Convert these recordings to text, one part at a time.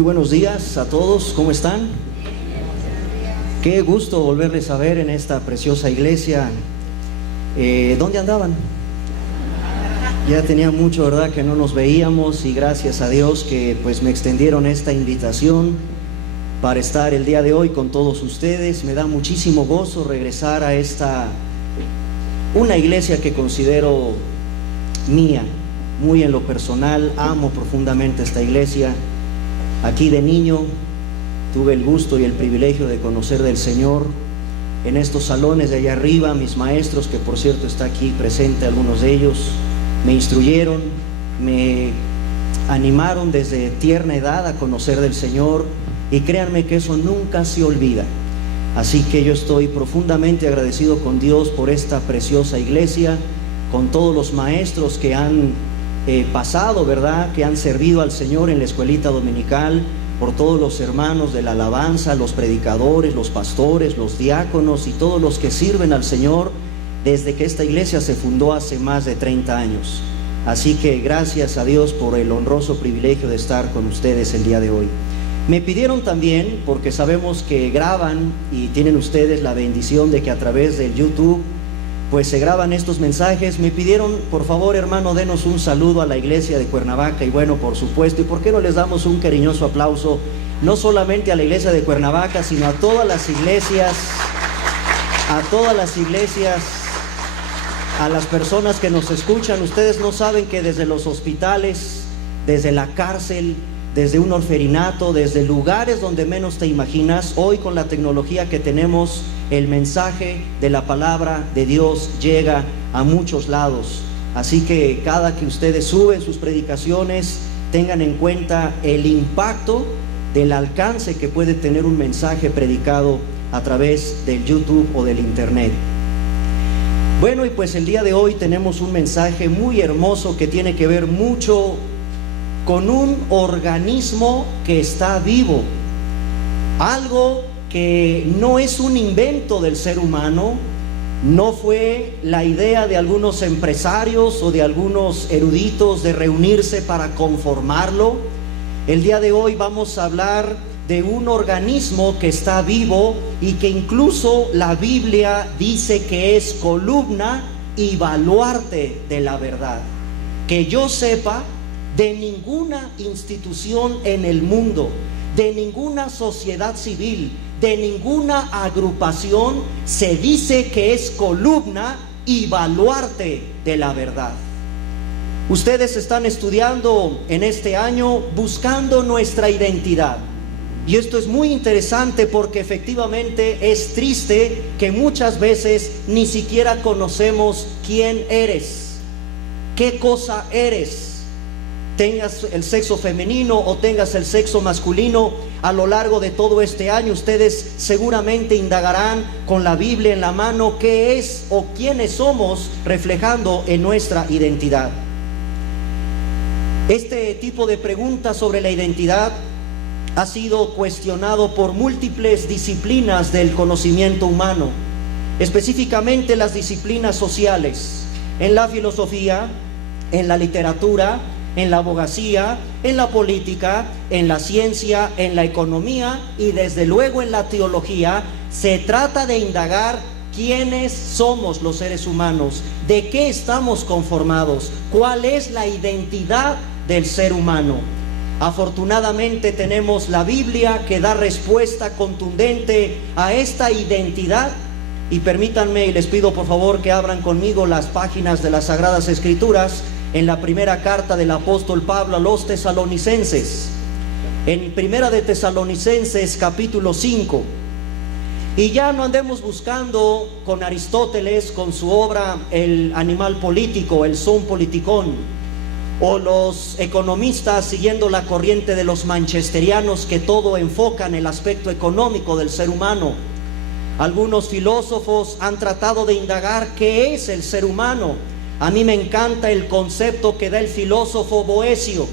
Muy buenos días a todos, ¿cómo están? Qué gusto volverles a ver en esta preciosa iglesia. ¿Dónde andaban? Ya tenía mucho, ¿verdad?, que no nos veíamos, y gracias a Dios que pues me extendieron esta invitación para estar el día de hoy con todos ustedes. Me da muchísimo gozo regresar a una iglesia que considero mía, muy en lo personal. Amo profundamente esta iglesia. Aquí de niño tuve el gusto y el privilegio de conocer del Señor. En estos salones de allá arriba, mis maestros, que por cierto está aquí presente algunos de ellos, me instruyeron, me animaron desde tierna edad a conocer del Señor, y créanme que eso nunca se olvida. Así que yo estoy profundamente agradecido con Dios por esta preciosa iglesia, con todos los maestros que han pasado, ¿verdad?, que han servido al Señor en la escuelita dominical, por todos los hermanos de la alabanza, los predicadores, los pastores, los diáconos y todos los que sirven al Señor desde que esta iglesia se fundó hace más de 30 años. Así que gracias a Dios por el honroso privilegio de estar con ustedes el día de hoy. Me pidieron también, porque sabemos que graban y tienen ustedes la bendición de que a través del YouTube pues se graban estos mensajes, me pidieron, por favor, hermano, denos un saludo a la iglesia de Cuernavaca. Y bueno, por supuesto, ¿y por qué no les damos un cariñoso aplauso, no solamente a la iglesia de Cuernavaca, sino a todas las iglesias, a las personas que nos escuchan? Ustedes no saben que desde los hospitales, desde la cárcel, desde un orferinato, desde lugares donde menos te imaginas, hoy con la tecnología que tenemos, el mensaje de la palabra de Dios llega a muchos lados. Así que cada que ustedes suben sus predicaciones, tengan en cuenta el impacto del alcance que puede tener un mensaje predicado a través del YouTube o del internet. Bueno, y pues el día de hoy tenemos un mensaje muy hermoso que tiene que ver mucho con un organismo que está vivo, algo que no es un invento del ser humano, no fue la idea de algunos empresarios o de algunos eruditos de reunirse para conformarlo. El día de hoy vamos a hablar de un organismo que está vivo y que incluso la Biblia dice que es columna y baluarte de la verdad. Que yo sepa, de ninguna institución en el mundo, de ninguna sociedad civil, de ninguna agrupación se dice que es columna y baluarte de la verdad. Ustedes están estudiando en este año buscando nuestra identidad, y esto es muy interesante porque efectivamente es triste que muchas veces ni siquiera conocemos quién eres, qué cosa eres. Tengas el sexo femenino o tengas el sexo masculino, a lo largo de todo este año ustedes seguramente indagarán con la Biblia en la mano qué es o quiénes somos, reflejando en nuestra identidad. Este tipo de preguntas sobre la identidad ha sido cuestionado por múltiples disciplinas del conocimiento humano, específicamente las disciplinas sociales, en la filosofía, en la literatura, en la abogacía, en la política, en la ciencia, en la economía y desde luego en la teología. Se trata de indagar quiénes somos los seres humanos, de qué estamos conformados, cuál es la identidad del ser humano. Afortunadamente tenemos la Biblia que da respuesta contundente a esta identidad. Y permítanme y les pido por favor que abran conmigo las páginas de las Sagradas Escrituras en la primera carta del apóstol Pablo a los tesalonicenses, en primera de Tesalonicenses capítulo 5. Y ya no andemos buscando con Aristóteles, con su obra El animal político, el Zoon Politikon, o los economistas siguiendo la corriente de los manchesterianos que todo enfocan el aspecto económico del ser humano. Algunos filósofos han tratado de indagar qué es el ser humano. A mí me encanta el concepto que da el filósofo Boecio.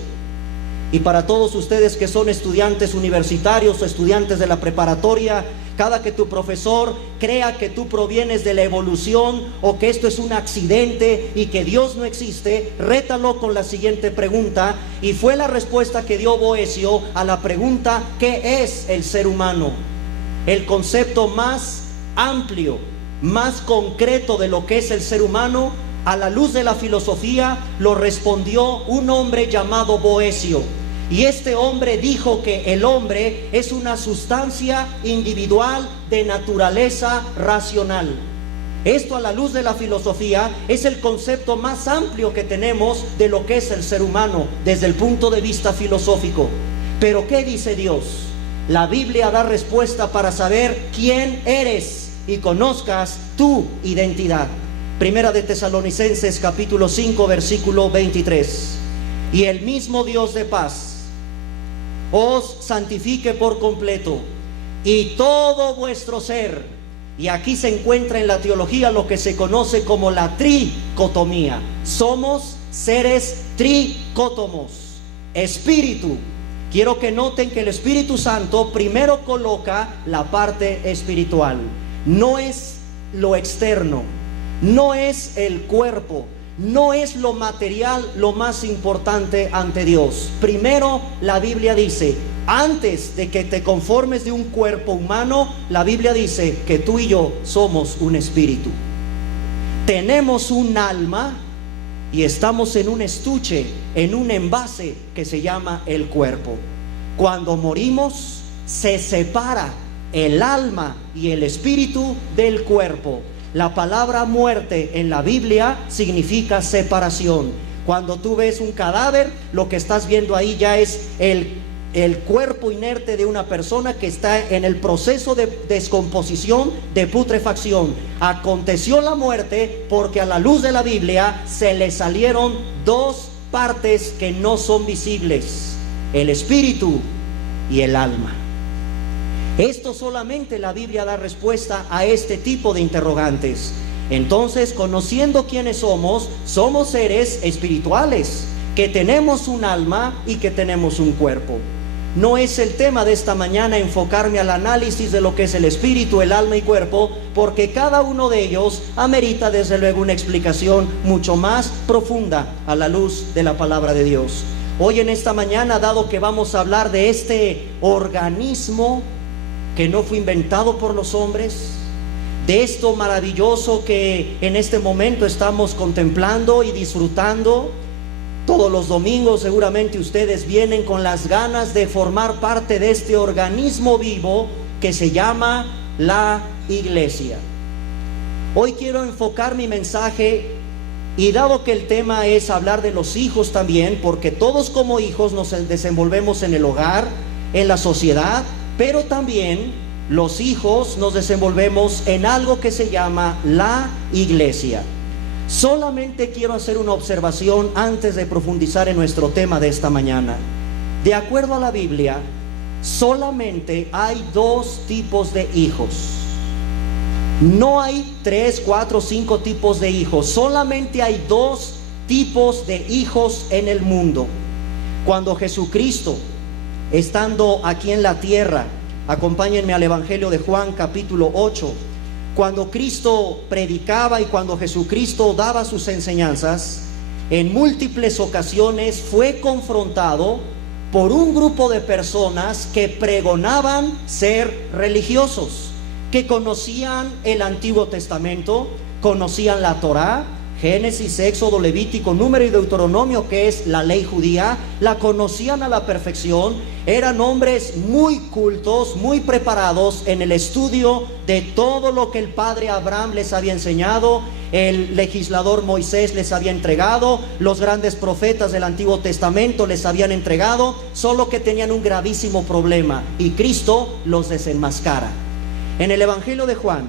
Y para todos ustedes que son estudiantes universitarios o estudiantes de la preparatoria, cada que tu profesor crea que tú provienes de la evolución o que esto es un accidente y que Dios no existe, rétalo con la siguiente pregunta. Y fue la respuesta que dio Boecio a la pregunta: ¿qué es el ser humano? El concepto más amplio, más concreto de lo que es el ser humano, a la luz de la filosofía, lo respondió un hombre llamado Boecio. Y este hombre dijo que el hombre es una sustancia individual de naturaleza racional. Esto, a la luz de la filosofía, es el concepto más amplio que tenemos de lo que es el ser humano desde el punto de vista filosófico. Pero ¿qué dice Dios? La Biblia da respuesta para saber quién eres y conozcas tu identidad. Primera de Tesalonicenses capítulo 5 versículo 23. Y el mismo Dios de paz os santifique por completo, y todo vuestro ser. Y aquí se encuentra en la teología lo que se conoce como la tricotomía. Somos seres tricótomos. Espíritu. Quiero que noten que el Espíritu Santo primero coloca la parte espiritual. No es lo externo, no es el cuerpo, no es lo material lo más importante ante Dios. Primero, la Biblia dice, antes de que te conformes de un cuerpo humano, la Biblia dice que tú y yo somos un espíritu. Tenemos un alma y estamos en un estuche, en un envase que se llama el cuerpo. Cuando morimos, se separa el alma y el espíritu del cuerpo. La palabra muerte en la Biblia significa separación. Cuando tú ves un cadáver, lo que estás viendo ahí ya es el cuerpo inerte de una persona que está en el proceso de descomposición, de putrefacción. Aconteció la muerte porque a la luz de la Biblia se le salieron dos partes que no son visibles: el espíritu y el alma. Esto solamente la Biblia da respuesta a este tipo de interrogantes. Entonces, conociendo quiénes somos, somos seres espirituales, que tenemos un alma y que tenemos un cuerpo. No es el tema de esta mañana enfocarme al análisis de lo que es el espíritu, el alma y cuerpo, porque cada uno de ellos amerita desde luego una explicación mucho más profunda a la luz de la palabra de Dios. Hoy en esta mañana, dado que vamos a hablar de este organismo que no fue inventado por los hombres, de esto maravilloso que en este momento estamos contemplando y disfrutando. Todos los domingos seguramente ustedes vienen con las ganas de formar parte de este organismo vivo que se llama la iglesia. Hoy quiero enfocar mi mensaje, y dado que el tema es hablar de los hijos también, porque todos como hijos nos desenvolvemos en el hogar, en la sociedad, pero también los hijos nos desenvolvemos en algo que se llama la iglesia. Solamente quiero hacer una observación antes de profundizar en nuestro tema de esta mañana. De acuerdo a la Biblia, solamente hay dos tipos de hijos. No hay 3, 4, 5 tipos de hijos. Solamente hay dos tipos de hijos en el mundo. Cuando Jesucristo, estando aquí en la tierra, acompáñenme al Evangelio de Juan capítulo 8, cuando Cristo predicaba y cuando Jesucristo daba sus enseñanzas, en múltiples ocasiones fue confrontado por un grupo de personas que pregonaban ser religiosos, que conocían el Antiguo Testamento, conocían la Torá, Génesis, Éxodo, Levítico, Número y Deuteronomio, que es la ley judía, la conocían a la perfección. Eran hombres muy cultos, muy preparados en el estudio de todo lo que el padre Abraham les había enseñado, el legislador Moisés les había entregado, los grandes profetas del Antiguo Testamento les habían entregado, solo que tenían un gravísimo problema, y Cristo los desenmascara. En el Evangelio de Juan,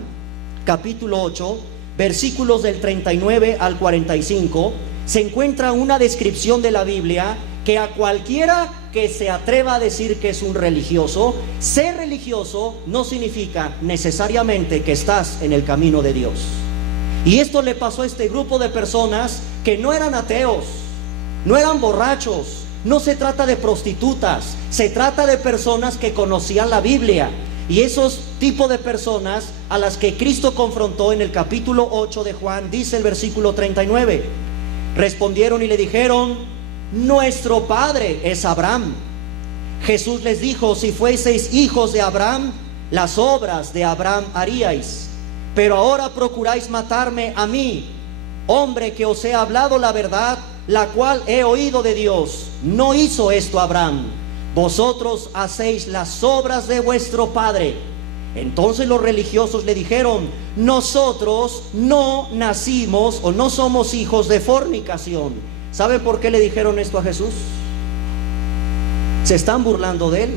capítulo 8, versículos del 39 al 45, se encuentra una descripción de la Biblia que a cualquiera que se atreva a decir que es un religioso, ser religioso no significa necesariamente que estás en el camino de Dios. Y esto le pasó a este grupo de personas que no eran ateos, no eran borrachos, no se trata de prostitutas, se trata de personas que conocían la Biblia, Y esos tipos de personas a las que Cristo confrontó en el capítulo 8 de Juan, dice el versículo 39, respondieron y le dijeron: nuestro padre es Abraham. Jesús les dijo: si fueseis hijos de Abraham, las obras de Abraham haríais. Pero ahora procuráis matarme a mí, hombre que os he hablado la verdad, la cual he oído de Dios. No hizo esto Abraham. Vosotros hacéis las obras de vuestro padre. Entonces los religiosos le dijeron: nosotros no nacimos o no somos hijos de fornicación. ¿Saben por qué le dijeron esto a Jesús? Se están burlando de él.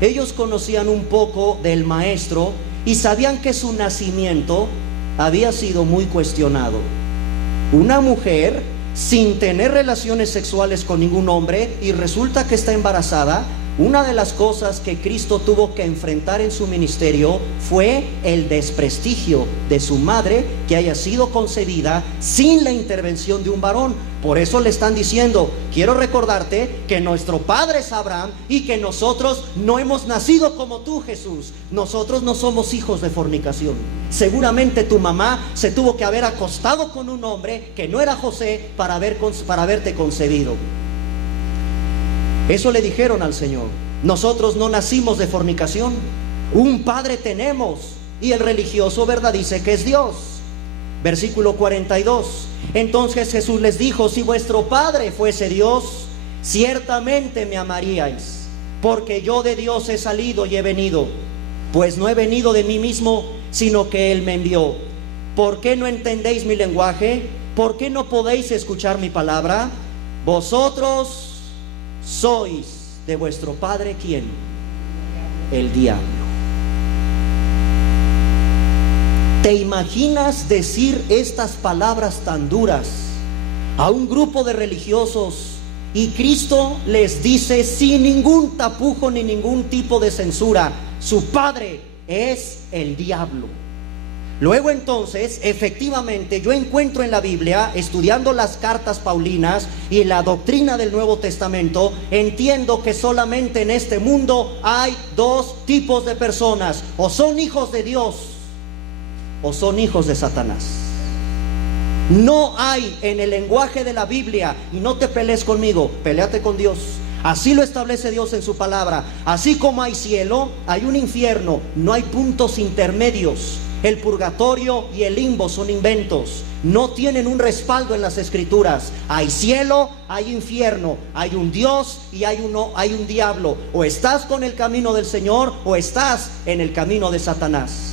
Ellos conocían un poco del maestro y sabían que su nacimiento había sido muy cuestionado. Una mujer sin tener relaciones sexuales con ningún hombre y resulta que está embarazada. Una de las cosas que Cristo tuvo que enfrentar en su ministerio fue el desprestigio de su madre, que haya sido concebida sin la intervención de un varón. Por eso le están diciendo: quiero recordarte que nuestro padre es Abraham y que nosotros no hemos nacido como tú, Jesús. Nosotros no somos hijos de fornicación. Seguramente tu mamá se tuvo que haber acostado con un hombre que no era José para haberte concebido. Eso le dijeron al Señor: nosotros no nacimos de fornicación, un padre tenemos, y el religioso, ¿verdad?, dice que es Dios. Versículo 42. Entonces Jesús les dijo: si vuestro padre fuese Dios, ciertamente me amaríais, porque yo de Dios he salido y he venido, pues no he venido de mí mismo, sino que Él me envió. ¿Por qué no entendéis mi lenguaje? ¿Por qué no podéis escuchar mi palabra? Vosotros sois de vuestro padre, ¿quién? El diablo. ¿Te imaginas decir estas palabras tan duras a un grupo de religiosos? Y Cristo les dice sin ningún tapujo ni ningún tipo de censura: su padre es el diablo. Luego entonces, efectivamente, yo encuentro en la Biblia, estudiando las cartas paulinas y la doctrina del Nuevo Testamento, entiendo que solamente en este mundo hay dos tipos de personas: o son hijos de Dios o son hijos de Satanás. No hay en el lenguaje de la Biblia, y no te pelees conmigo, péleate con Dios. Así lo establece Dios en su palabra. Así como hay cielo, hay un infierno. No hay puntos intermedios. El purgatorio y el limbo son inventos, no tienen un respaldo en las escrituras. Hay cielo, hay infierno, hay un Dios y hay un diablo. O estás con el camino del Señor o estás en el camino de Satanás.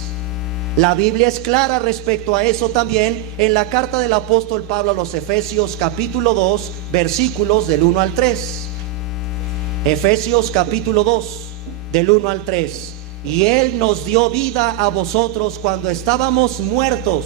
La Biblia es clara respecto a eso también en la carta del apóstol Pablo a los Efesios capítulo 2 versículos del 1 al 3. Efesios capítulo 2 del 1 al 3. Y Él nos dio vida a vosotros cuando estábamos muertos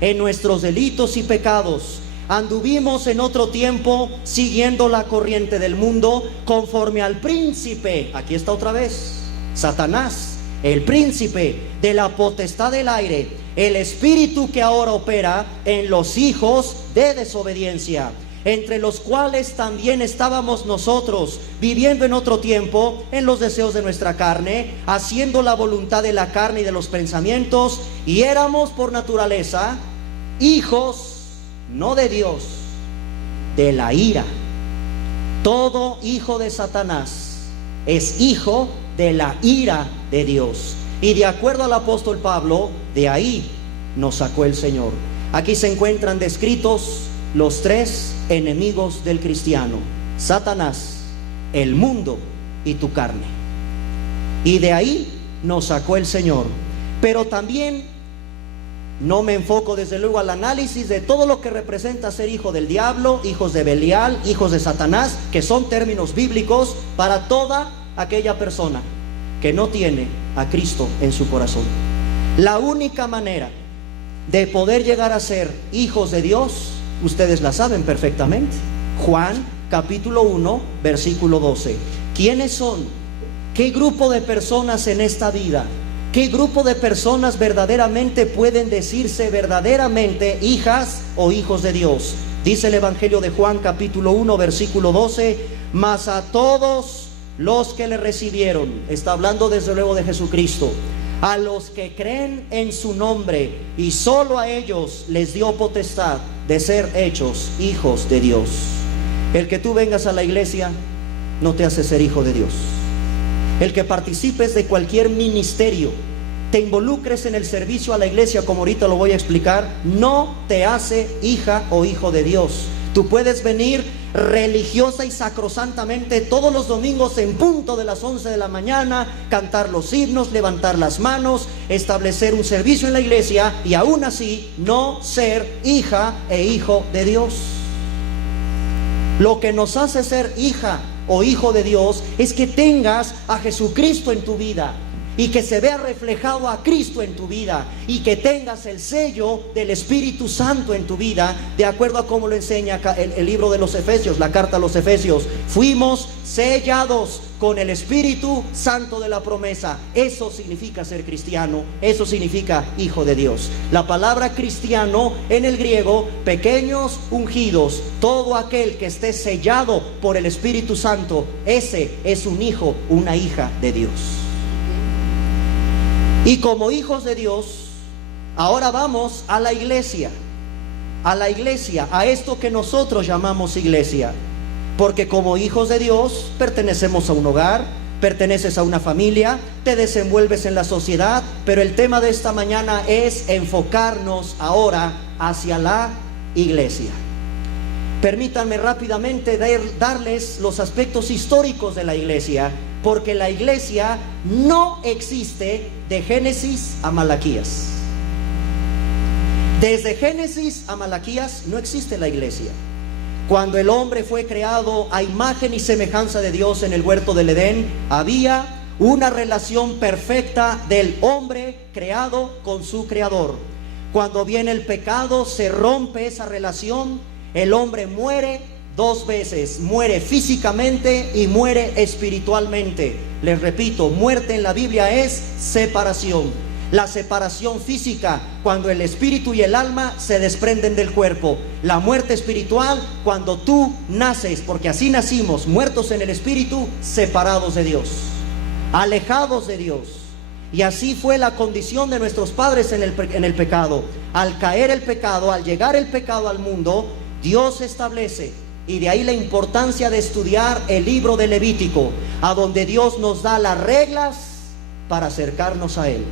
en nuestros delitos y pecados. Anduvimos en otro tiempo siguiendo la corriente del mundo, conforme al príncipe, aquí está otra vez, Satanás, el príncipe de la potestad del aire, el espíritu que ahora opera en los hijos de desobediencia, entre los cuales también estábamos nosotros, viviendo en otro tiempo en los deseos de nuestra carne, haciendo la voluntad de la carne y de los pensamientos, y éramos por naturaleza hijos no de Dios, de la ira. Todo hijo de Satanás es hijo de la ira de Dios, y de acuerdo al apóstol Pablo, de ahí nos sacó el Señor. Aquí se encuentran descritos los tres enemigos del cristiano: Satanás, el mundo y tu carne. Y de ahí nos sacó el Señor. Pero también no me enfoco desde luego al análisis de todo lo que representa ser hijo del diablo, hijos de Belial, hijos de Satanás, que son términos bíblicos para toda aquella persona que no tiene a Cristo en su corazón. La única manera de poder llegar a ser hijos de Dios, ustedes la saben perfectamente. Juan capítulo 1 versículo 12. ¿Quiénes son? ¿Qué grupo de personas en esta vida? ¿Qué grupo de personas verdaderamente pueden decirse verdaderamente hijas o hijos de Dios? Dice el Evangelio de Juan capítulo 1 versículo 12: mas a todos los que le recibieron, está hablando desde luego de Jesucristo, a los que creen en su nombre, y solo a ellos les dio potestad de ser hechos hijos de Dios. El que tú vengas a la iglesia no te hace ser hijo de Dios. El que participes de cualquier ministerio, te involucres en el servicio a la iglesia, como ahorita lo voy a explicar, no te hace hija o hijo de Dios. Tú puedes venir religiosa y sacrosantamente todos los domingos en punto de las 11 de la mañana, cantar los himnos, levantar las manos, establecer un servicio en la iglesia, y aún así no ser hija e hijo de Dios. Lo que nos hace ser hija o hijo de Dios es que tengas a Jesucristo en tu vida, y que se vea reflejado a Cristo en tu vida, y que tengas el sello del Espíritu Santo en tu vida, de acuerdo a como lo enseña el libro de los Efesios, la carta a los Efesios. Fuimos sellados con el Espíritu Santo de la promesa. Eso significa ser cristiano, eso significa hijo de Dios. La palabra cristiano en el griego, pequeños ungidos, todo aquel que esté sellado por el Espíritu Santo, ese es un hijo, una hija de Dios. Y como hijos de Dios, ahora vamos a la iglesia, a esto que nosotros llamamos iglesia, porque como hijos de Dios pertenecemos a un hogar, perteneces a una familia, te desenvuelves en la sociedad, pero el tema de esta mañana es enfocarnos ahora hacia la iglesia. Permítanme rápidamente darles los aspectos históricos de la iglesia, porque la iglesia no existe de Génesis a Malaquías. Desde Génesis a Malaquías no existe la iglesia. Cuando el hombre fue creado a imagen y semejanza de Dios en el huerto del Edén, había una relación perfecta del hombre creado con su creador. Cuando viene el pecado, se rompe esa relación, el hombre muere dos veces, muere físicamente y muere espiritualmente. Les repito, muerte en la Biblia es separación. La separación física, cuando el espíritu y el alma se desprenden del cuerpo. La muerte espiritual, cuando tú naces, porque así nacimos, muertos en el espíritu, separados de Dios, alejados de Dios. Y así fue la condición de nuestros padres en el pecado. Al caer el pecado, al llegar el pecado al mundo, Dios establece, y de ahí la importancia de estudiar el libro de Levítico, a donde Dios nos da las reglas para acercarnos a Él.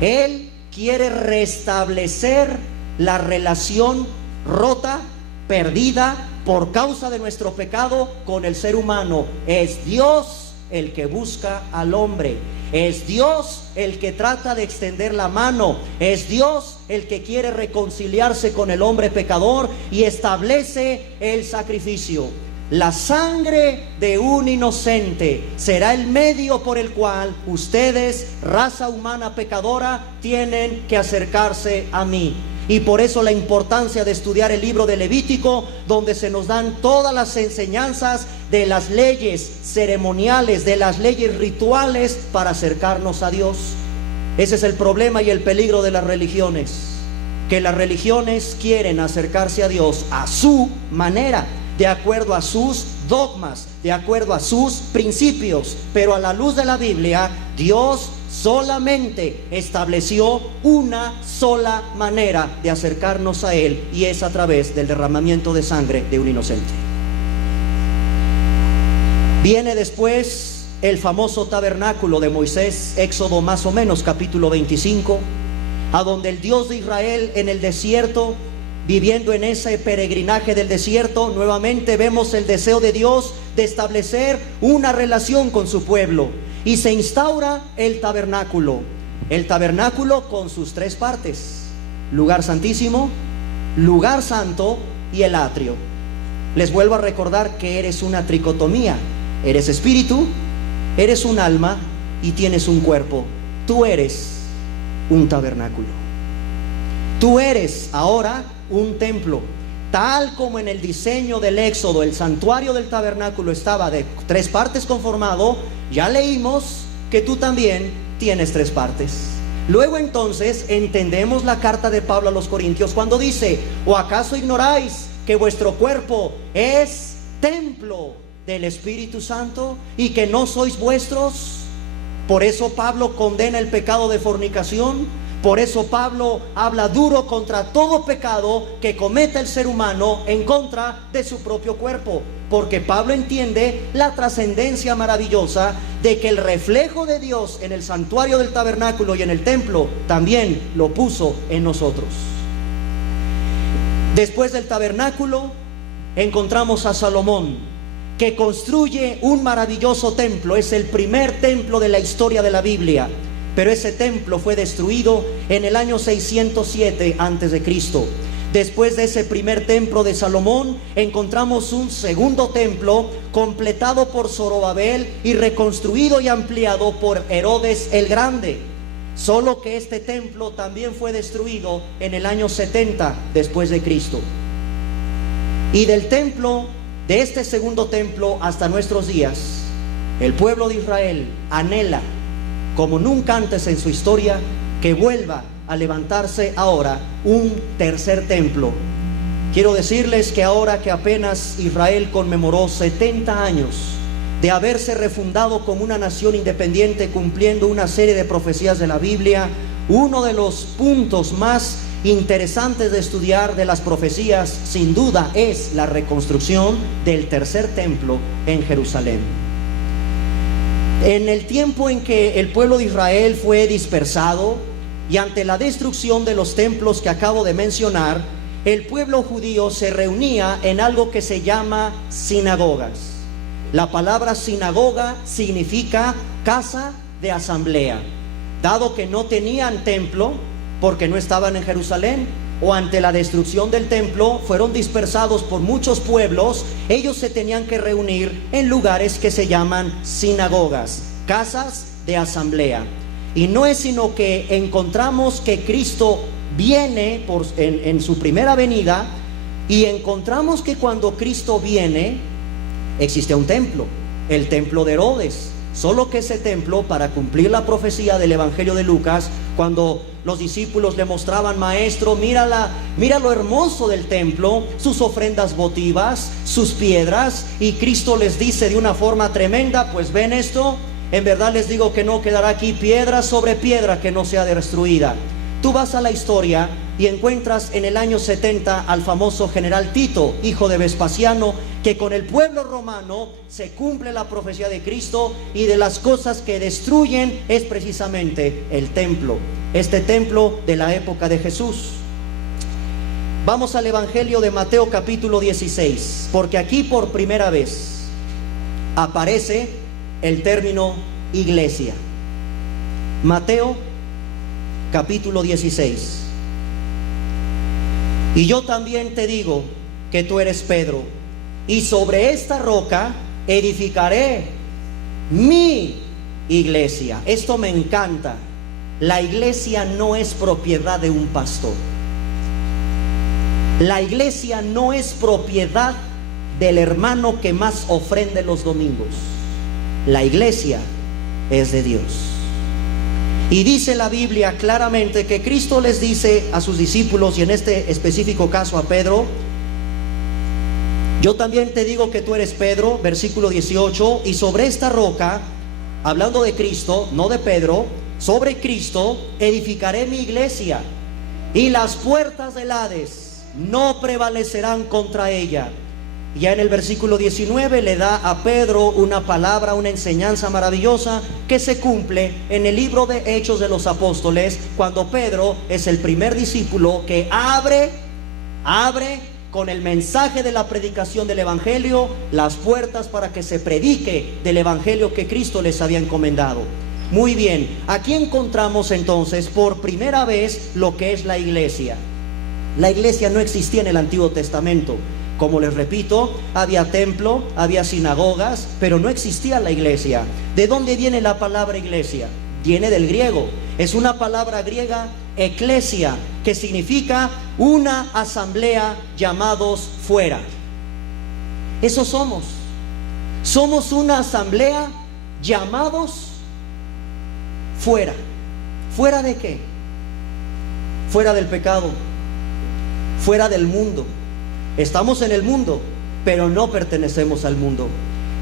Él quiere restablecer la relación rota, perdida por causa de nuestro pecado con el ser humano. Es Dios el que busca al hombre. Es Dios el que trata de extender la mano. Es Dios el que quiere reconciliarse con el hombre pecador y establece el sacrificio. La sangre de un inocente será el medio por el cual ustedes, raza humana pecadora, tienen que acercarse a mí. Y por eso la importancia de estudiar el libro de Levítico, donde se nos dan todas las enseñanzas de las leyes ceremoniales, de las leyes rituales para acercarnos a Dios. Ese es el problema y el peligro de las religiones, que las religiones quieren acercarse a Dios a su manera, de acuerdo a sus dogmas, de acuerdo a sus principios, pero a la luz de la Biblia, Dios solamente estableció una sola manera de acercarnos a Él, y es a través del derramamiento de sangre de un inocente. Viene después el famoso tabernáculo de Moisés, Éxodo más o menos capítulo 25, a donde el Dios de Israel en el desierto, viviendo en ese peregrinaje del desierto, nuevamente vemos el deseo de Dios de establecer una relación con su pueblo, y se instaura el tabernáculo con sus tres partes: lugar santísimo, lugar santo y el atrio. Les vuelvo a recordar que eres una tricotomía: eres espíritu, eres un alma y tienes un cuerpo. Tú eres un tabernáculo. Tú eres ahora un templo. Tal como en el diseño del Éxodo el santuario del tabernáculo estaba de tres partes conformado, ya leímos que tú también tienes tres partes. Luego entonces entendemos la carta de Pablo a los Corintios cuando dice: ¿o acaso ignoráis que vuestro cuerpo es templo del Espíritu Santo y que no sois vuestros? Por eso Pablo condena el pecado de fornicación. Por eso Pablo habla duro contra todo pecado que cometa el ser humano en contra de su propio cuerpo, porque Pablo entiende la trascendencia maravillosa de que el reflejo de Dios en el santuario del tabernáculo y en el templo también lo puso en nosotros. Después del tabernáculo encontramos a Salomón, que construye un maravilloso templo. Es el primer templo de la historia de la Biblia, pero ese templo fue destruido en el año 607 a.C. Después de ese primer templo de Salomón, encontramos un segundo templo completado por Zorobabel y reconstruido y ampliado por Herodes el Grande. Solo que este templo también fue destruido en el año 70 después de Cristo. Y del templo, de este segundo templo hasta nuestros días, el pueblo de Israel anhela, como nunca antes en su historia, que vuelva a levantarse ahora un tercer templo. Quiero decirles que ahora que apenas Israel conmemoró 70 años de haberse refundado como una nación independiente, cumpliendo una serie de profecías de la Biblia, uno de los puntos más interesantes de estudiar de las profecías, sin duda, es la reconstrucción del tercer templo en Jerusalén. En el tiempo en que el pueblo de Israel fue dispersado y ante la destrucción de los templos que acabo de mencionar, el pueblo judío se reunía en algo que se llama sinagogas. La palabra sinagoga significa casa de asamblea. Dado que no tenían templo, porque no estaban en Jerusalén, o ante la destrucción del templo fueron dispersados por muchos pueblos, ellos se tenían que reunir en lugares que se llaman sinagogas, casas de asamblea. Y no es sino que encontramos que Cristo viene en su primera venida, y encontramos que cuando Cristo viene existe un templo, el templo de Herodes. Solo que ese templo, para cumplir la profecía del Evangelio de Lucas, cuando los discípulos le mostraban: maestro, mira lo hermoso del templo, sus ofrendas votivas, sus piedras, y Cristo les dice de una forma tremenda: pues ven esto, en verdad les digo que no quedará aquí piedra sobre piedra que no sea destruida. Tú vas a la historia y encuentras en el año 70 al famoso general Tito, hijo de Vespasiano, que con el pueblo romano se cumple la profecía de Cristo, y de las cosas que destruyen es precisamente el templo, este templo de la época de Jesús. Vamos al Evangelio de Mateo capítulo 16, porque aquí por primera vez aparece el término iglesia. Mateo capítulo 16. Y yo también te digo que tú eres Pedro, y sobre esta roca edificaré mi iglesia. Esto me encanta. La iglesia no es propiedad de un pastor. La iglesia no es propiedad del hermano que más ofrende los domingos. La iglesia es de Dios. Y dice la Biblia claramente que Cristo les dice a sus discípulos, y en este específico caso a Pedro: yo también te digo que tú eres Pedro, versículo 18, y sobre esta roca, hablando de Cristo, no de Pedro, sobre Cristo edificaré mi iglesia, y las puertas del Hades no prevalecerán contra ella. Ya en el versículo 19 le da a Pedro una palabra, una enseñanza maravillosa que se cumple en el libro de Hechos de los Apóstoles, cuando Pedro es el primer discípulo que abre con el mensaje de la predicación del Evangelio las puertas para que se predique del Evangelio que Cristo les había encomendado. Muy bien, aquí encontramos entonces por primera vez lo que es la iglesia. La iglesia no existía en el Antiguo Testamento. Como les repito, había templo, había sinagogas, pero no existía la iglesia. ¿De dónde viene la palabra iglesia? Viene del griego. Es una palabra griega, eclesia, que significa una asamblea llamados fuera. Eso somos. Somos una asamblea llamados fuera. ¿Fuera de qué? Fuera del pecado, fuera del mundo. Estamos en el mundo, pero no pertenecemos al mundo.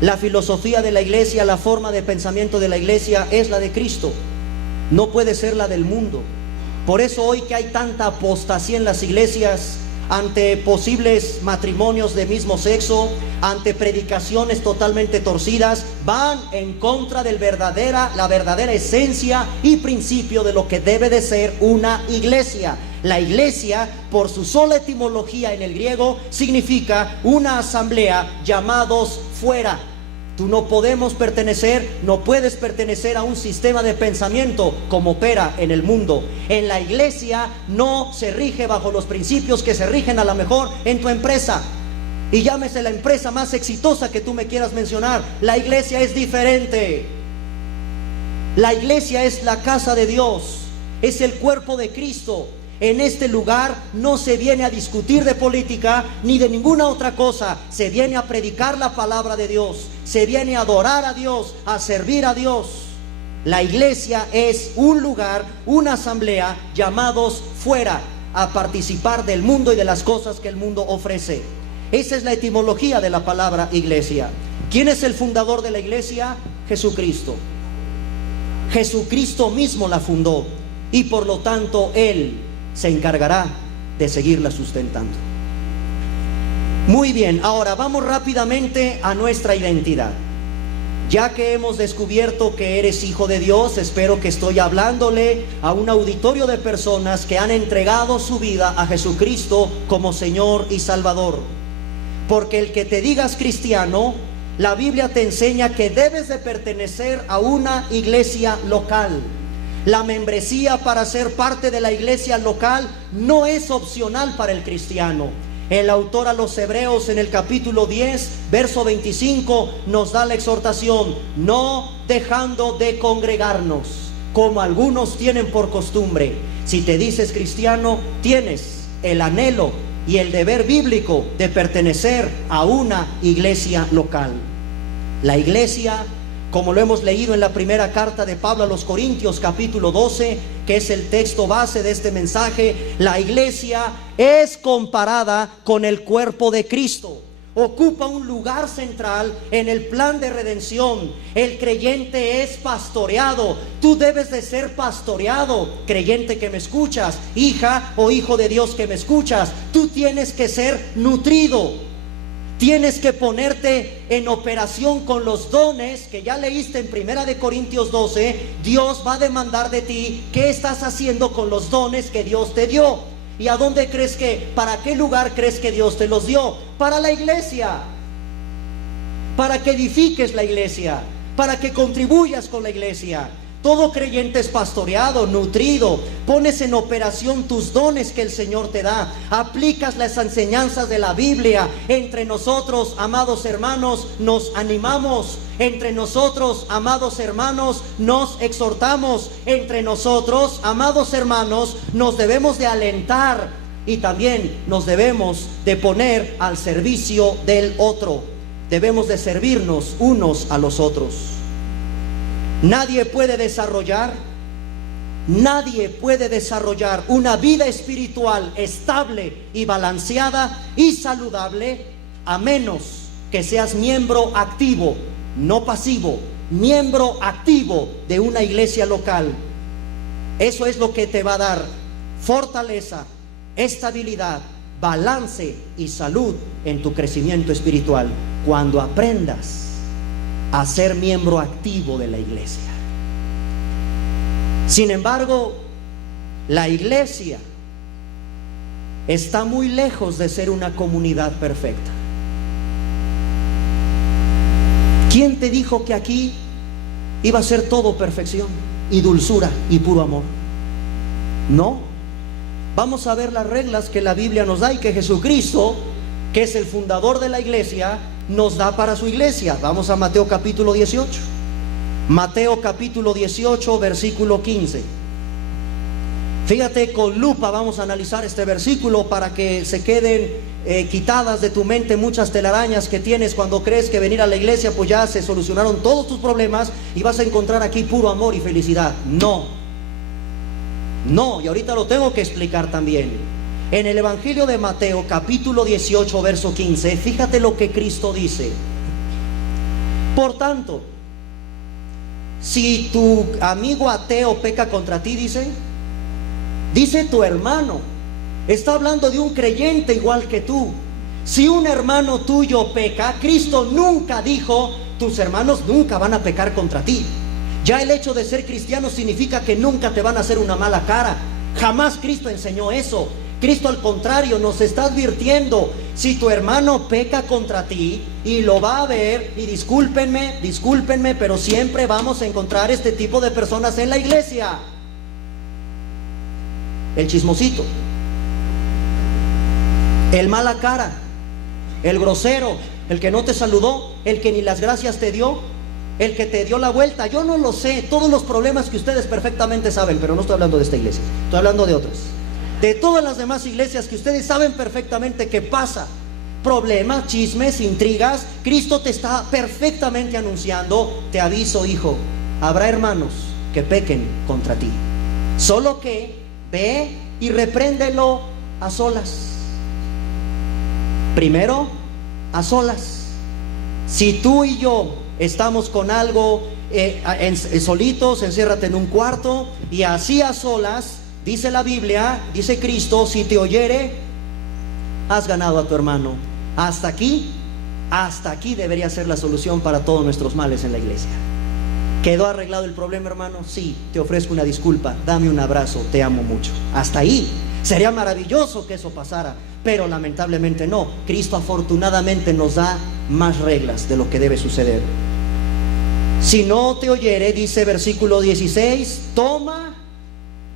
La filosofía de la iglesia, la forma de pensamiento de la iglesia es la de Cristo, no puede ser la del mundo. Por eso hoy que hay tanta apostasía en las iglesias, ante posibles matrimonios de mismo sexo, ante predicaciones totalmente torcidas, van en contra de la verdadera esencia y principio de lo que debe de ser una iglesia. La iglesia, por su sola etimología en el griego, significa una asamblea llamados fuera. Tú no puedes pertenecer a un sistema de pensamiento como opera en el mundo. En la iglesia no se rige bajo los principios que se rigen a lo mejor en tu empresa. Y llámese la empresa más exitosa que tú me quieras mencionar. La iglesia es diferente. La iglesia es la casa de Dios, es el cuerpo de Cristo. En este lugar no se viene a discutir de política ni de ninguna otra cosa. Se viene a predicar la palabra de Dios. Se viene a adorar a Dios, a servir a Dios. La iglesia es un lugar, una asamblea llamados fuera a participar del mundo y de las cosas que el mundo ofrece. Esa es la etimología de la palabra iglesia. ¿Quién es el fundador de la iglesia? Jesucristo. Jesucristo mismo la fundó y por lo tanto Él se encargará de seguirla sustentando. Muy bien, ahora vamos rápidamente a nuestra identidad. Ya que hemos descubierto que eres hijo de Dios, espero que estoy hablándole a un auditorio de personas que han entregado su vida a Jesucristo como Señor y Salvador. Porque el que te digas cristiano, la Biblia te enseña que debes de pertenecer a una iglesia local. La membresía para ser parte de la iglesia local no es opcional para el cristiano. El autor a los Hebreos en el capítulo 10, verso 25 nos da la exhortación: no dejando de congregarnos, como algunos tienen por costumbre. Si te dices cristiano, tienes el anhelo y el deber bíblico de pertenecer a una iglesia local. La iglesia, como lo hemos leído en la primera carta de Pablo a los Corintios, capítulo 12, que es el texto base de este mensaje, la iglesia es comparada con el cuerpo de Cristo. Ocupa un lugar central en el plan de redención. El creyente es pastoreado. Tú debes de ser pastoreado, creyente que me escuchas, hija o hijo de Dios que me escuchas. Tú tienes que ser nutrido. Tienes que ponerte en operación con los dones que ya leíste en Primera de Corintios 12. Dios va a demandar de ti qué estás haciendo con los dones que Dios te dio. ¿Y a dónde crees para qué lugar crees que Dios te los dio? Para la iglesia, para que edifiques la iglesia, para que contribuyas con la iglesia. Todo creyente es pastoreado, nutrido. Pones en operación tus dones que el Señor te da. Aplicas las enseñanzas de la Biblia. Entre nosotros, amados hermanos, nos animamos. Entre nosotros, amados hermanos, nos exhortamos. Entre nosotros, amados hermanos, nos debemos de alentar. Y también nos debemos de poner al servicio del otro. Debemos de servirnos unos a los otros. Nadie puede desarrollar una vida espiritual estable y balanceada y saludable a menos que seas miembro activo, no pasivo, miembro activo de una iglesia local. Eso es lo que te va a dar fortaleza, estabilidad, balance y salud en tu crecimiento espiritual cuando aprendas a ser miembro activo de la iglesia. Sin embargo, la iglesia está muy lejos de ser una comunidad perfecta. ¿Quién te dijo que aquí iba a ser todo perfección y dulzura y puro amor? No. Vamos a ver las reglas que la Biblia nos da y que Jesucristo, que es el fundador de la iglesia, nos da para su iglesia. Vamos a Mateo capítulo 18. Mateo capítulo 18, versículo 15. Fíjate, con lupa vamos a analizar este versículo para que se queden quitadas de tu mente muchas telarañas que tienes cuando crees que venir a la iglesia pues ya se solucionaron todos tus problemas y vas a encontrar aquí puro amor y felicidad. No, y ahorita lo tengo que explicar también. En el Evangelio de Mateo capítulo 18 verso 15, fíjate lo que Cristo dice: Por tanto, si tu amigo ateo peca contra ti, dice tu hermano, está hablando de un creyente igual que tú. Si un hermano tuyo peca, Cristo nunca dijo, tus hermanos nunca van a pecar contra ti. Ya el hecho de ser cristiano significa que nunca te van a hacer una mala cara. Jamás Cristo enseñó eso. Cristo al contrario nos está advirtiendo, si tu hermano peca contra ti y lo va a ver, y discúlpenme, pero siempre vamos a encontrar este tipo de personas en la iglesia. El chismosito, el mala cara, el grosero, el que no te saludó, el que ni las gracias te dio, el que te dio la vuelta. Yo no lo sé, todos los problemas que ustedes perfectamente saben, pero no estoy hablando de esta iglesia, estoy hablando de otras. De todas las demás iglesias que ustedes saben perfectamente que pasa problemas, chismes, intrigas. Cristo te está perfectamente anunciando, te aviso, hijo, habrá hermanos que pequen contra ti, solo que ve y repréndelo a solas. Primero, a solas. Si tú y yo estamos con algo solitos, enciérrate en un cuarto y así a solas. Dice la Biblia, dice Cristo, si te oyere, has ganado a tu hermano. Hasta aquí debería ser la solución para todos nuestros males en la iglesia. ¿Quedó arreglado el problema, hermano? Sí, te ofrezco una disculpa, dame un abrazo, te amo mucho. Hasta ahí. Sería maravilloso que eso pasara, pero lamentablemente no. Cristo afortunadamente nos da más reglas de lo que debe suceder. Si no te oyere, dice versículo 16, toma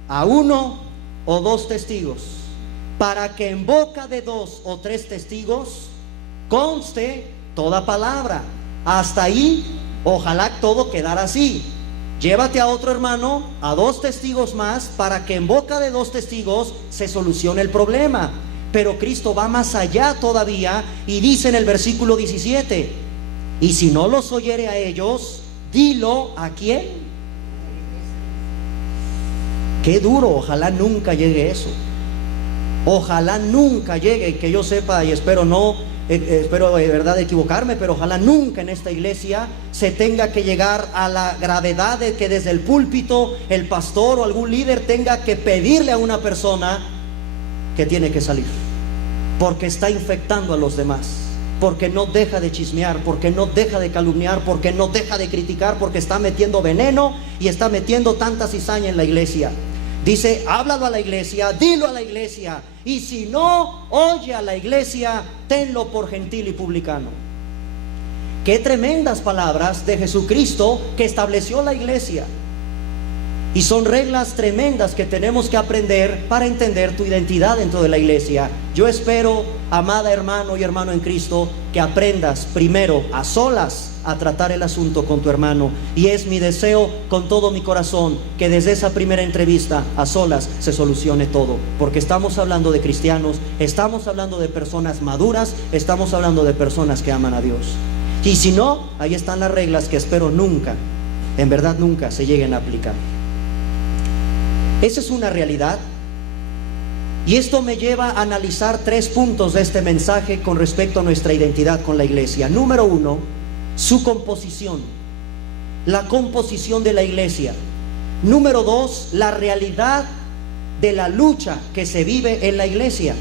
a 1 o 2 testigos, para que en boca de 2 o 3 testigos conste toda palabra. Hasta ahí, ojalá todo quedara así. Llévate a otro hermano, a 2 testigos más, para que en boca de 2 testigos se solucione el problema. Pero Cristo va más allá todavía y dice en el versículo 17, y si no los oyere a ellos, dilo ¿a quién? Qué duro, ojalá nunca llegue eso. Ojalá nunca llegue, que yo sepa, y espero de verdad equivocarme, pero ojalá nunca en esta iglesia se tenga que llegar a la gravedad de que desde el púlpito el pastor o algún líder tenga que pedirle a una persona que tiene que salir, porque está infectando a los demás, porque no deja de chismear, porque no deja de calumniar, porque no deja de criticar, porque está metiendo veneno y está metiendo tanta cizaña en la iglesia. Dice, háblalo a la iglesia, dilo a la iglesia, y si no oye a la iglesia, tenlo por gentil y publicano. Qué tremendas palabras de Jesucristo que estableció la iglesia. Y son reglas tremendas que tenemos que aprender para entender tu identidad dentro de la iglesia. Yo espero, amada hermano y hermano en Cristo, que aprendas primero a solas a tratar el asunto con tu hermano. Y es mi deseo con todo mi corazón que desde esa primera entrevista a solas se solucione todo. Porque estamos hablando de cristianos, estamos hablando de personas maduras, estamos hablando de personas que aman a Dios. Y si no, ahí están las reglas que espero nunca, en verdad nunca se lleguen a aplicar. Esa es una realidad. Y esto me lleva a analizar 3 puntos de este mensaje con respecto a nuestra identidad con la iglesia. Número 1, su composición, la composición de la iglesia. Número 2, la realidad de la lucha que se vive en la iglesia.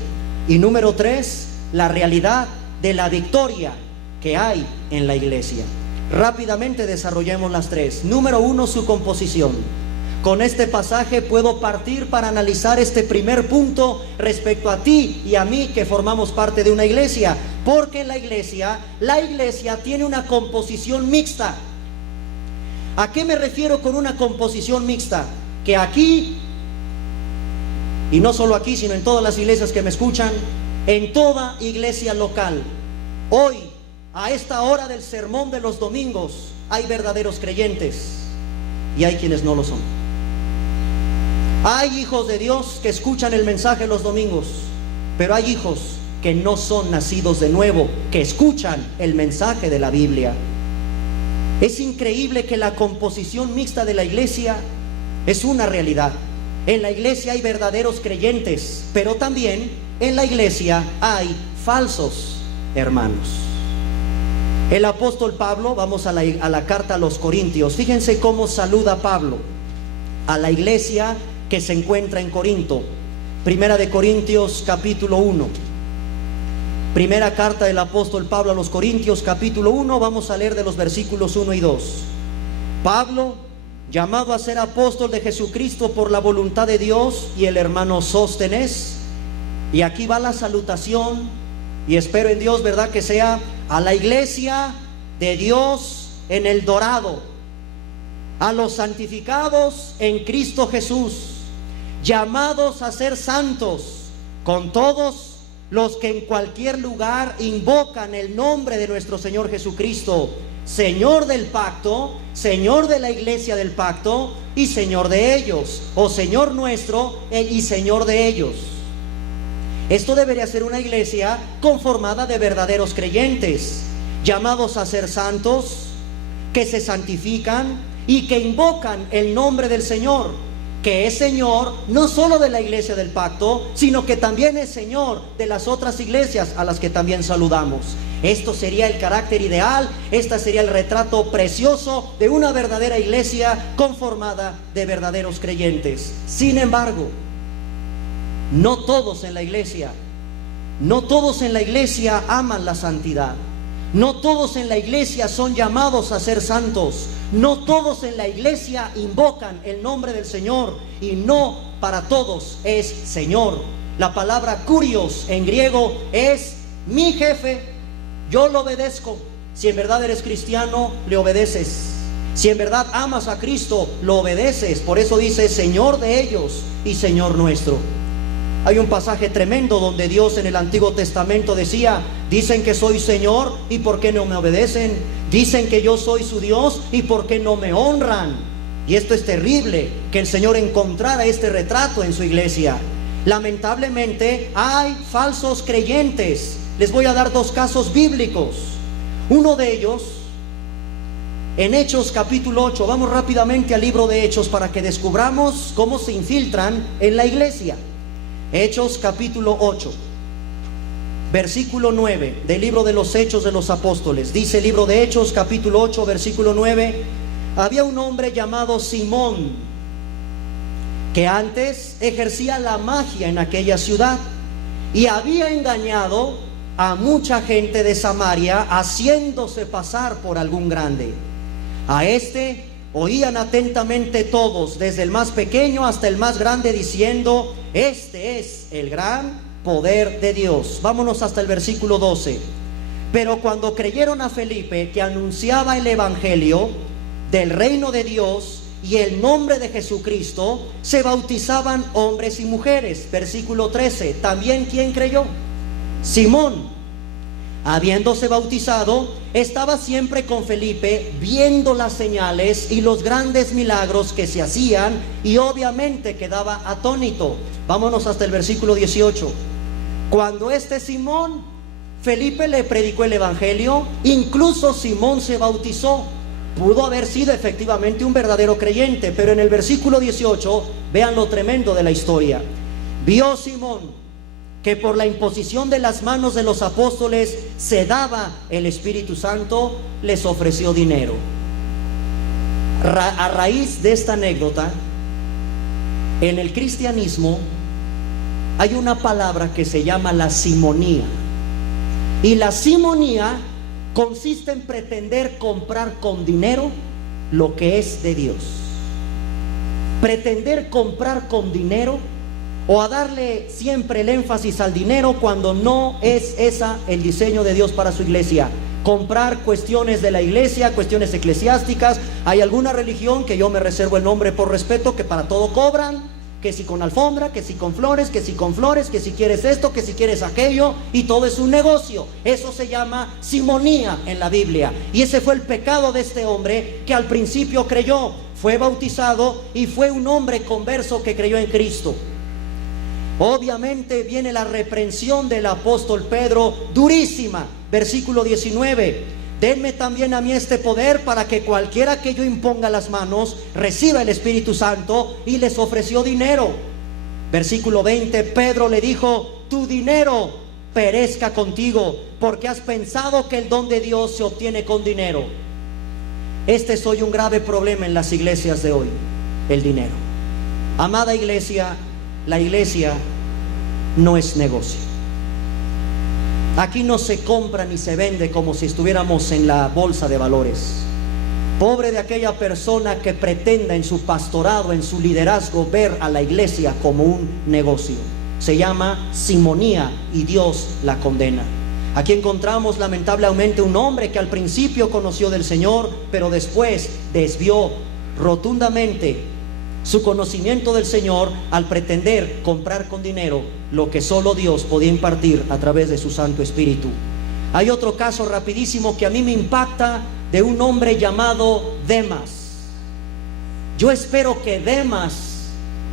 Y número 3, la realidad de la victoria que hay en la iglesia. Rápidamente desarrollemos las 3. Número 1, su composición. Con este pasaje puedo partir para analizar este primer punto respecto a ti y a mí que formamos parte de una iglesia, porque la iglesia tiene una composición mixta. ¿A qué me refiero con una composición mixta? Que aquí, y no solo aquí, sino en todas las iglesias que me escuchan, en toda iglesia local, hoy, a esta hora del sermón de los domingos, hay verdaderos creyentes y hay quienes no lo son. Hay hijos de Dios que escuchan el mensaje los domingos, pero hay hijos que no son nacidos de nuevo, que escuchan el mensaje de la Biblia. Es increíble que la composición mixta de la iglesia es una realidad. En la iglesia hay verdaderos creyentes, pero también en la iglesia hay falsos hermanos. El apóstol Pablo, vamos a la carta a los Corintios. Fíjense cómo saluda Pablo a la iglesia que se encuentra en Corinto. Primera de Corintios capítulo 1. Primera carta del apóstol Pablo a los Corintios capítulo 1. Vamos a leer de los versículos 1 y 2. Pablo, llamado a ser apóstol de Jesucristo por la voluntad de Dios, y el hermano Sóstenes. Y aquí va la salutación, y espero en Dios, ¿verdad?, que sea a la iglesia de Dios en el Dorado, a los santificados en Cristo Jesús, llamados a ser santos, con todos los que en cualquier lugar invocan el nombre de nuestro Señor Jesucristo, Señor del pacto, Señor de la iglesia del pacto, y Señor de ellos, o Señor nuestro y Señor de ellos. Esto debería ser una iglesia conformada de verdaderos creyentes, llamados a ser santos, que se santifican y que invocan el nombre del Señor, que es Señor no solo de la iglesia del pacto, sino que también es Señor de las otras iglesias a las que también saludamos. Esto sería el carácter ideal, este sería el retrato precioso de una verdadera iglesia conformada de verdaderos creyentes. Sin embargo, no todos en la iglesia aman la santidad. No todos en la iglesia son llamados a ser santos. No todos en la iglesia invocan el nombre del Señor, y no para todos es Señor. La palabra kurios en griego es mi jefe, yo lo obedezco. Si en verdad eres cristiano, le obedeces. Si en verdad amas a Cristo, lo obedeces. Por eso dice Señor de ellos y Señor nuestro. Hay un pasaje tremendo donde Dios en el Antiguo Testamento decía: dicen que soy Señor, ¿y por qué no me obedecen? Dicen que yo soy su Dios, ¿y por qué no me honran? Y esto es terrible, que el Señor encontrara este retrato en su iglesia. Lamentablemente hay falsos creyentes. Les voy a dar dos casos bíblicos. Uno de ellos en Hechos capítulo 8. Vamos rápidamente al libro de Hechos para que descubramos cómo se infiltran en la iglesia. Hechos capítulo 8, versículo 9 del libro de los Hechos de los Apóstoles. Dice el libro de Hechos capítulo 8, versículo 9: había un hombre llamado Simón, que antes ejercía la magia en aquella ciudad, y había engañado a mucha gente de Samaria, haciéndose pasar por algún grande. A este oían atentamente todos, desde el más pequeño hasta el más grande, diciendo: este es el gran poder de Dios. Vámonos hasta el versículo 12. Pero cuando creyeron a Felipe, que anunciaba el evangelio del reino de Dios y el nombre de Jesucristo, se bautizaban hombres y mujeres. Versículo 13. También, ¿quién creyó? Simón, habiéndose bautizado, estaba siempre con Felipe, viendo las señales y los grandes milagros que se hacían, y obviamente quedaba atónito. Vámonos hasta el versículo 18. Cuando Simón, Felipe le predicó el evangelio, incluso Simón se bautizó. Pudo haber sido efectivamente un verdadero creyente, pero en el versículo 18, vean lo tremendo de la historia. Vio Simón que por la imposición de las manos de los apóstoles se daba el Espíritu Santo, les ofreció dinero. A raíz de esta anécdota, en el cristianismo hay una palabra que se llama la simonía. Y la simonía consiste en pretender comprar con dinero lo que es de Dios. Pretender comprar con dinero, o a darle siempre el énfasis al dinero, cuando no es esa el diseño de Dios para su iglesia. Comprar cuestiones de la iglesia, cuestiones eclesiásticas. Hay alguna religión que yo me reservo el nombre por respeto, que para todo cobran, que si con alfombra, que si con flores, que si con flores, que si quieres esto, que si quieres aquello, y todo es un negocio. Eso se llama simonía en la Biblia, y ese fue el pecado de este hombre, que al principio creyó, fue bautizado y fue un hombre converso que creyó en Cristo. Obviamente viene la reprensión del apóstol Pedro, durísima. Versículo 19: denme también a mí este poder, para que cualquiera que yo imponga las manos reciba el Espíritu Santo. Y les ofreció dinero. Versículo 20: Pedro le dijo: tu dinero perezca contigo, porque has pensado que el don de Dios se obtiene con dinero. Este es hoy un grave problema en las iglesias de hoy, el dinero. Amada iglesia, la iglesia no es negocio. Aquí no se compra ni se vende como si estuviéramos en la bolsa de valores. Pobre de aquella persona que pretenda en su pastorado, en su liderazgo, ver a la iglesia como un negocio. Se llama simonía y Dios la condena. Aquí encontramos lamentablemente un hombre que al principio conoció del Señor, pero después desvió rotundamente su conocimiento del Señor al pretender comprar con dinero lo que solo Dios podía impartir a través de su Santo Espíritu. Hay otro caso rapidísimo que a mí me impacta, de un hombre llamado Demas. Yo espero que Demas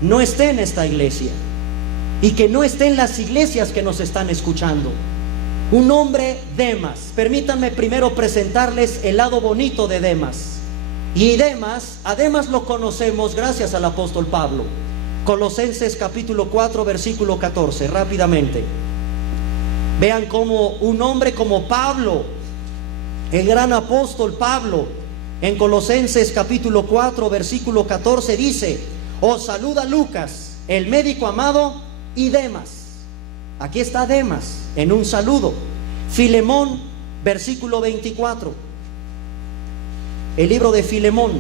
no esté en esta iglesia y que no esté en las iglesias que nos están escuchando. Un hombre Demas. Permítanme primero presentarles el lado bonito de Demas. Y Demas, a Demas lo conocemos gracias al apóstol Pablo. Colosenses capítulo 4 versículo 14, rápidamente. Vean cómo un hombre como Pablo, el gran apóstol Pablo, en Colosenses capítulo 4 versículo 14 dice: os saluda Lucas, el médico amado, y Demas. Aquí está Demas en un saludo. Filemón, versículo 24. El libro de Filemón,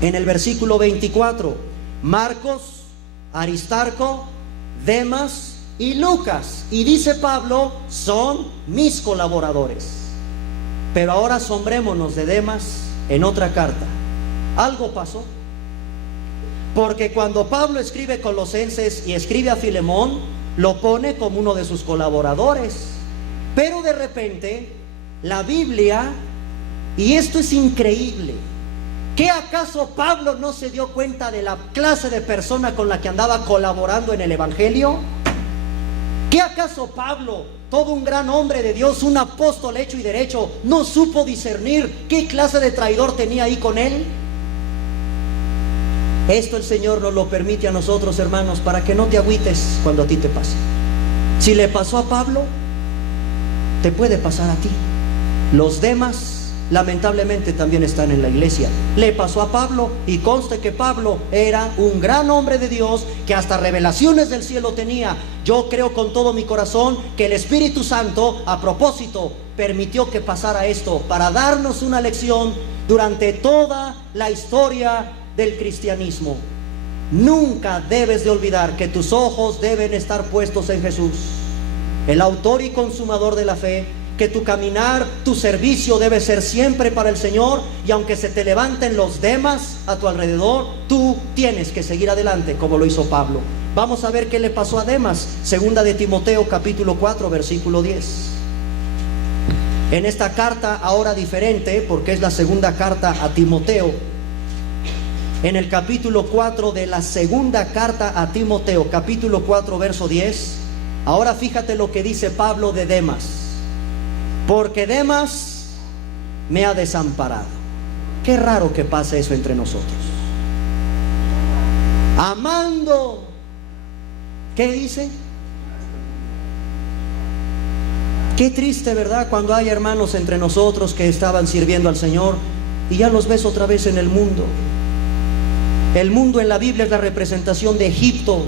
en el versículo 24. Marcos, Aristarco, Demas y Lucas. Y dice Pablo: son mis colaboradores. Pero ahora asombrémonos de Demas en otra carta. Algo pasó. Porque cuando Pablo escribe Colosenses y escribe a Filemón, lo pone como uno de sus colaboradores. Pero de repente, la Biblia, y esto es increíble, ¿qué acaso Pablo no se dio cuenta de la clase de persona con la que andaba colaborando en el Evangelio? ¿Qué acaso Pablo, todo un gran hombre de Dios, un apóstol hecho y derecho, no supo discernir qué clase de traidor tenía ahí con él? Esto el Señor nos lo permite a nosotros, hermanos, para que no te agüites cuando a ti te pase. Si le pasó a Pablo, te puede pasar a ti. Los demás lamentablemente también están en la iglesia. Le pasó a Pablo, y conste que Pablo era un gran hombre de Dios, que hasta revelaciones del cielo tenía. Yo creo con todo mi corazón que el Espíritu Santo, a propósito, permitió que pasara esto para darnos una lección durante toda la historia del cristianismo. Nunca debes de olvidar que tus ojos deben estar puestos en Jesús, el autor y consumador de la fe, que tu caminar, tu servicio debe ser siempre para el Señor, y aunque se te levanten los demás a tu alrededor, tú tienes que seguir adelante como lo hizo Pablo. Vamos a ver qué le pasó a Demas. Segunda de Timoteo capítulo 4 versículo 10. En esta carta, ahora diferente, porque es la segunda carta a Timoteo, en el capítulo 4 de la segunda carta a Timoteo, capítulo 4 verso 10, ahora fíjate lo que dice Pablo de Demas: porque Demas me ha desamparado. Qué raro que pase eso entre nosotros. Amando, ¿qué dice? Qué triste, ¿verdad? Cuando hay hermanos entre nosotros que estaban sirviendo al Señor y ya los ves otra vez en el mundo. El mundo en la Biblia es la representación de Egipto.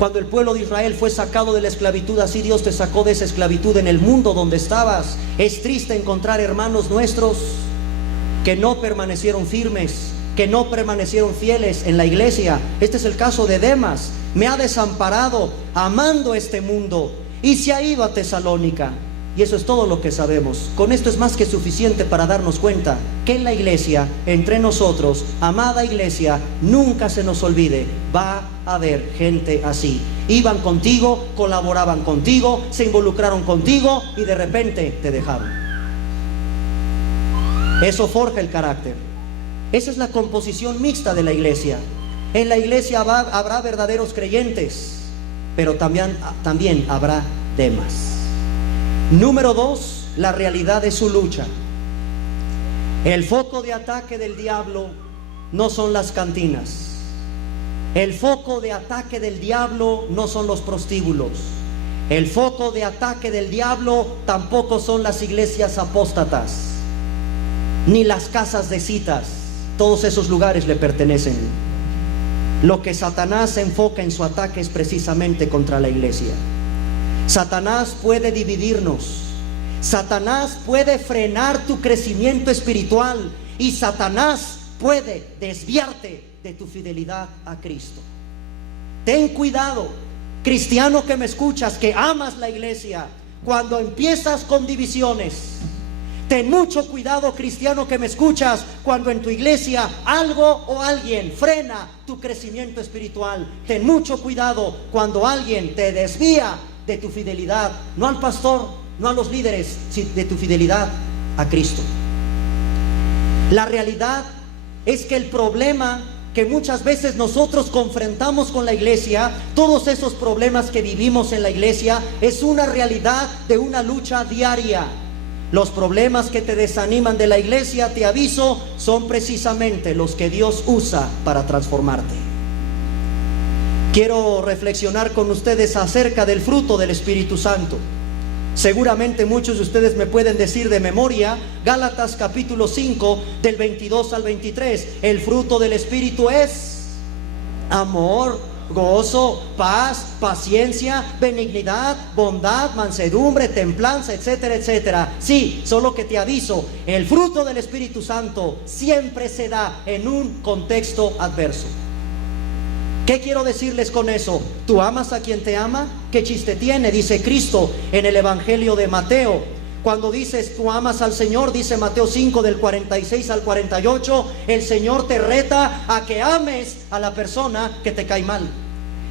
Cuando el pueblo de Israel fue sacado de la esclavitud, así Dios te sacó de esa esclavitud en el mundo donde estabas. Es triste encontrar hermanos nuestros que no permanecieron firmes, que no permanecieron fieles en la iglesia. Este es el caso de Demas. Me ha desamparado amando este mundo y se ha ido a Tesalónica. Y eso es todo lo que sabemos. Con esto es más que suficiente para darnos cuenta que en la iglesia, entre nosotros, amada iglesia, nunca se nos olvide, va a haber gente así. Iban contigo, colaboraban contigo, se involucraron contigo y de repente te dejaron. Eso forja el carácter. Esa es la composición mixta de la iglesia. En la iglesia habrá verdaderos creyentes, pero también habrá Demas. Número 2, la realidad de su lucha. El foco de ataque del diablo no son las cantinas. El foco de ataque del diablo no son los prostíbulos. El foco de ataque del diablo tampoco son las iglesias apóstatas, ni las casas de citas. Todos esos lugares le pertenecen. Lo que Satanás se enfoca en su ataque es precisamente contra la iglesia. Satanás puede dividirnos. Satanás puede frenar tu crecimiento espiritual. Y Satanás puede desviarte de tu fidelidad a Cristo. Ten cuidado, cristiano que me escuchas, que amas la iglesia, cuando empiezas con divisiones. Ten mucho cuidado, cristiano que me escuchas, cuando en tu iglesia algo o alguien frena tu crecimiento espiritual. Ten mucho cuidado cuando alguien te desvía de tu fidelidad, no al pastor, no a los líderes, sino de tu fidelidad a Cristo. La realidad es que el problema que muchas veces nosotros confrontamos con la iglesia, todos esos problemas que vivimos en la iglesia, es una realidad de una lucha diaria. Los problemas que te desaniman de la iglesia, te aviso, son precisamente los que Dios usa para transformarte. Quiero reflexionar con ustedes acerca del fruto del Espíritu Santo. Seguramente muchos de ustedes me pueden decir de memoria Gálatas capítulo 5 del 22 al 23. El fruto del Espíritu es amor, gozo, paz, paciencia, benignidad, bondad, mansedumbre, templanza, etcétera, etcétera. Sí, solo que te aviso, el fruto del Espíritu Santo siempre se da en un contexto adverso. ¿Qué quiero decirles con eso? ¿Tú amas a quien te ama? ¿Qué chiste tiene? Dice Cristo en el Evangelio de Mateo. Cuando dices tú amas al Señor, dice Mateo 5 del 46 al 48, el Señor te reta a que ames a la persona que te cae mal.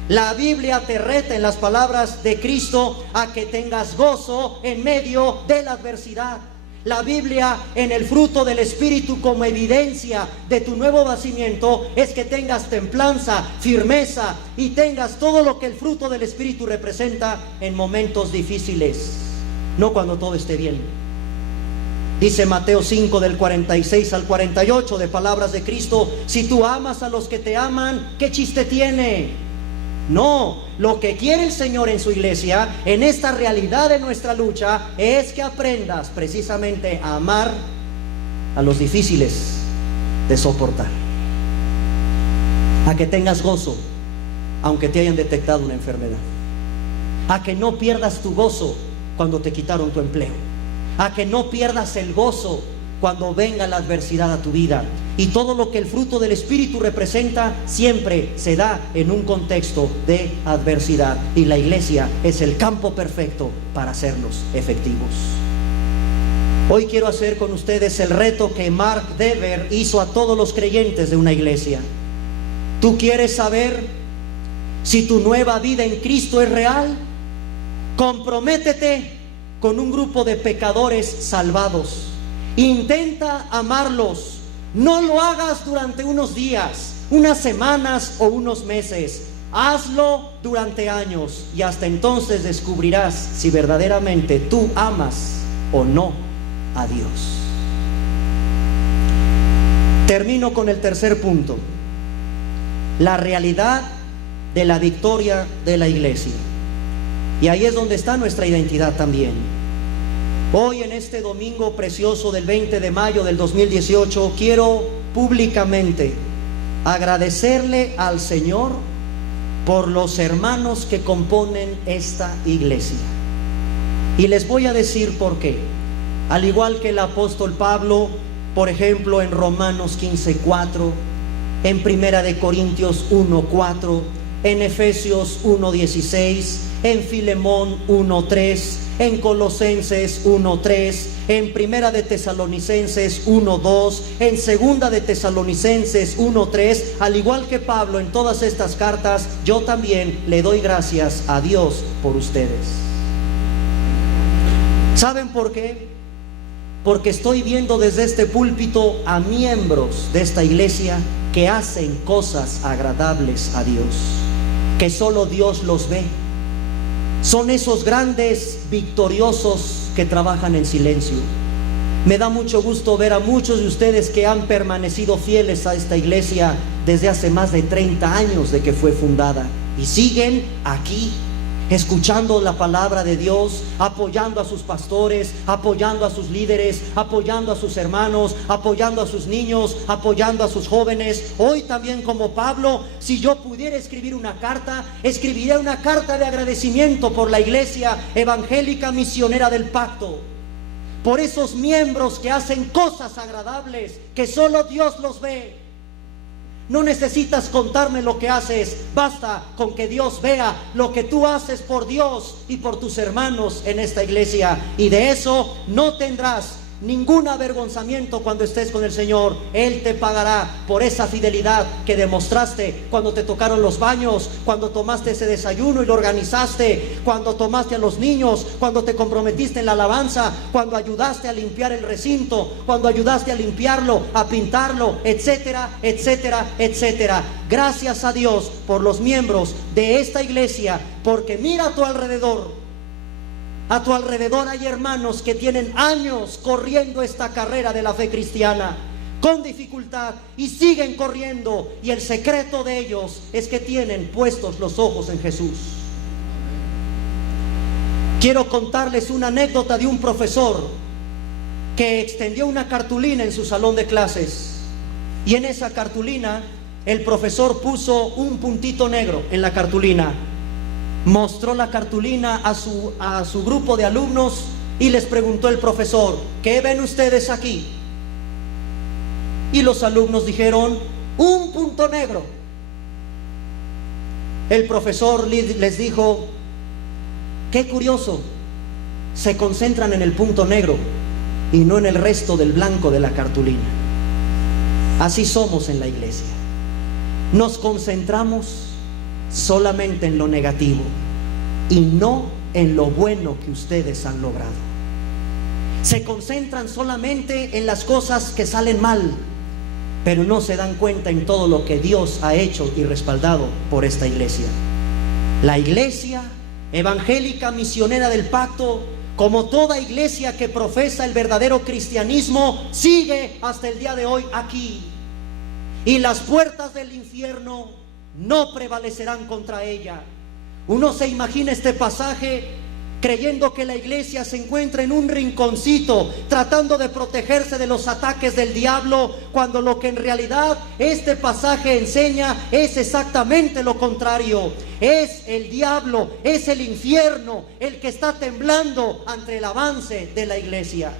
La Biblia te reta en las palabras de Cristo a que tengas gozo en medio de la adversidad. La Biblia en el fruto del Espíritu como evidencia de tu nuevo nacimiento es que tengas templanza, firmeza y tengas todo lo que el fruto del Espíritu representa en momentos difíciles, no cuando todo esté bien. Dice Mateo 5 del 46 al 48 de palabras de Cristo, si tú amas a los que te aman, ¿qué chiste tiene? No, lo que quiere el Señor en su iglesia, en esta realidad de nuestra lucha, es que aprendas precisamente a amar a los difíciles de soportar, a que tengas gozo aunque te hayan detectado una enfermedad, a que no pierdas tu gozo cuando te quitaron tu empleo, a que no pierdas el gozo cuando venga la adversidad a tu vida. Y todo lo que el fruto del Espíritu representa siempre se da en un contexto de adversidad, y la iglesia es el campo perfecto para hacerlos efectivos. Hoy quiero hacer con ustedes el reto que Mark Dever hizo a todos los creyentes de una iglesia. ¿Tú quieres saber si tu nueva vida en Cristo es real? Comprométete con un grupo de pecadores salvados. Intenta amarlos. No lo hagas durante unos días, unas semanas o unos meses. Hazlo durante años, y hasta entonces descubrirás si verdaderamente tú amas o no a Dios. Termino con el tercer punto: la realidad de la victoria de la iglesia. Y ahí es donde está nuestra identidad también. Hoy, en este domingo precioso del 20 de mayo del 2018, quiero públicamente agradecerle al Señor por los hermanos que componen esta iglesia. Y les voy a decir por qué. Al igual que el apóstol Pablo, por ejemplo, en Romanos 15:4, en Primera de Corintios 1:4, en Efesios 1:16, en Filemón 1:3, en Colosenses 1:3, en Primera de Tesalonicenses 1:2, en Segunda de Tesalonicenses 1:3. Al igual que Pablo en todas estas cartas, yo también le doy gracias a Dios por ustedes. ¿Saben por qué? Porque estoy viendo desde este púlpito a miembros de esta iglesia que hacen cosas agradables a Dios, que solo Dios los ve. Son esos grandes victoriosos que trabajan en silencio. Me da mucho gusto ver a muchos de ustedes que han permanecido fieles a esta iglesia desde hace más de 30 años de que fue fundada, y siguen aquí. escuchando la palabra de Dios, apoyando a sus pastores, apoyando a sus líderes, apoyando a sus hermanos, apoyando a sus niños, apoyando a sus jóvenes. Hoy también, como Pablo, si yo pudiera escribir una carta, escribiría una carta de agradecimiento por la Iglesia Evangélica Misionera del Pacto, por esos miembros que hacen cosas agradables que solo Dios los ve. No necesitas contarme lo que haces, basta con que Dios vea lo que tú haces por Dios y por tus hermanos en esta iglesia, y de eso no tendrás ningún avergonzamiento cuando estés con el Señor. Él te pagará por esa fidelidad que demostraste cuando te tocaron los baños, cuando tomaste ese desayuno y lo organizaste, cuando tomaste a los niños, cuando te comprometiste en la alabanza, cuando ayudaste a limpiar el recinto, cuando ayudaste a limpiarlo, a pintarlo, etcétera, etcétera, etcétera. Gracias a Dios por los miembros de esta iglesia, porque mira a tu alrededor. A tu alrededor hay hermanos que tienen años corriendo esta carrera de la fe cristiana con dificultad y siguen corriendo, y el secreto de ellos es que tienen puestos los ojos en Jesús. Quiero contarles una anécdota de un profesor que extendió una cartulina en su salón de clases, y en esa cartulina el profesor puso un puntito negro en la cartulina. Mostró la cartulina a su grupo de alumnos y les preguntó el profesor: ¿qué ven ustedes aquí? Y los alumnos dijeron: un punto negro. El profesor les dijo: qué curioso, se concentran en el punto negro y no en el resto del blanco de la cartulina. Así somos en la iglesia. Nos concentramos solamente en lo negativo y no en lo bueno que ustedes han logrado. Se concentran solamente en las cosas que salen mal, pero no se dan cuenta en todo lo que Dios ha hecho y respaldado por esta iglesia. La iglesia evangélica misionera del Pacto, como toda iglesia que profesa el verdadero cristianismo, sigue hasta el día de hoy aquí, y las puertas del infierno no prevalecerán contra ella. Uno se imagina este pasaje creyendo que la iglesia se encuentra en un rinconcito tratando de protegerse de los ataques del diablo, cuando lo que en realidad este pasaje enseña es exactamente lo contrario. Es el diablo, es el infierno el que está temblando ante el avance de la iglesia.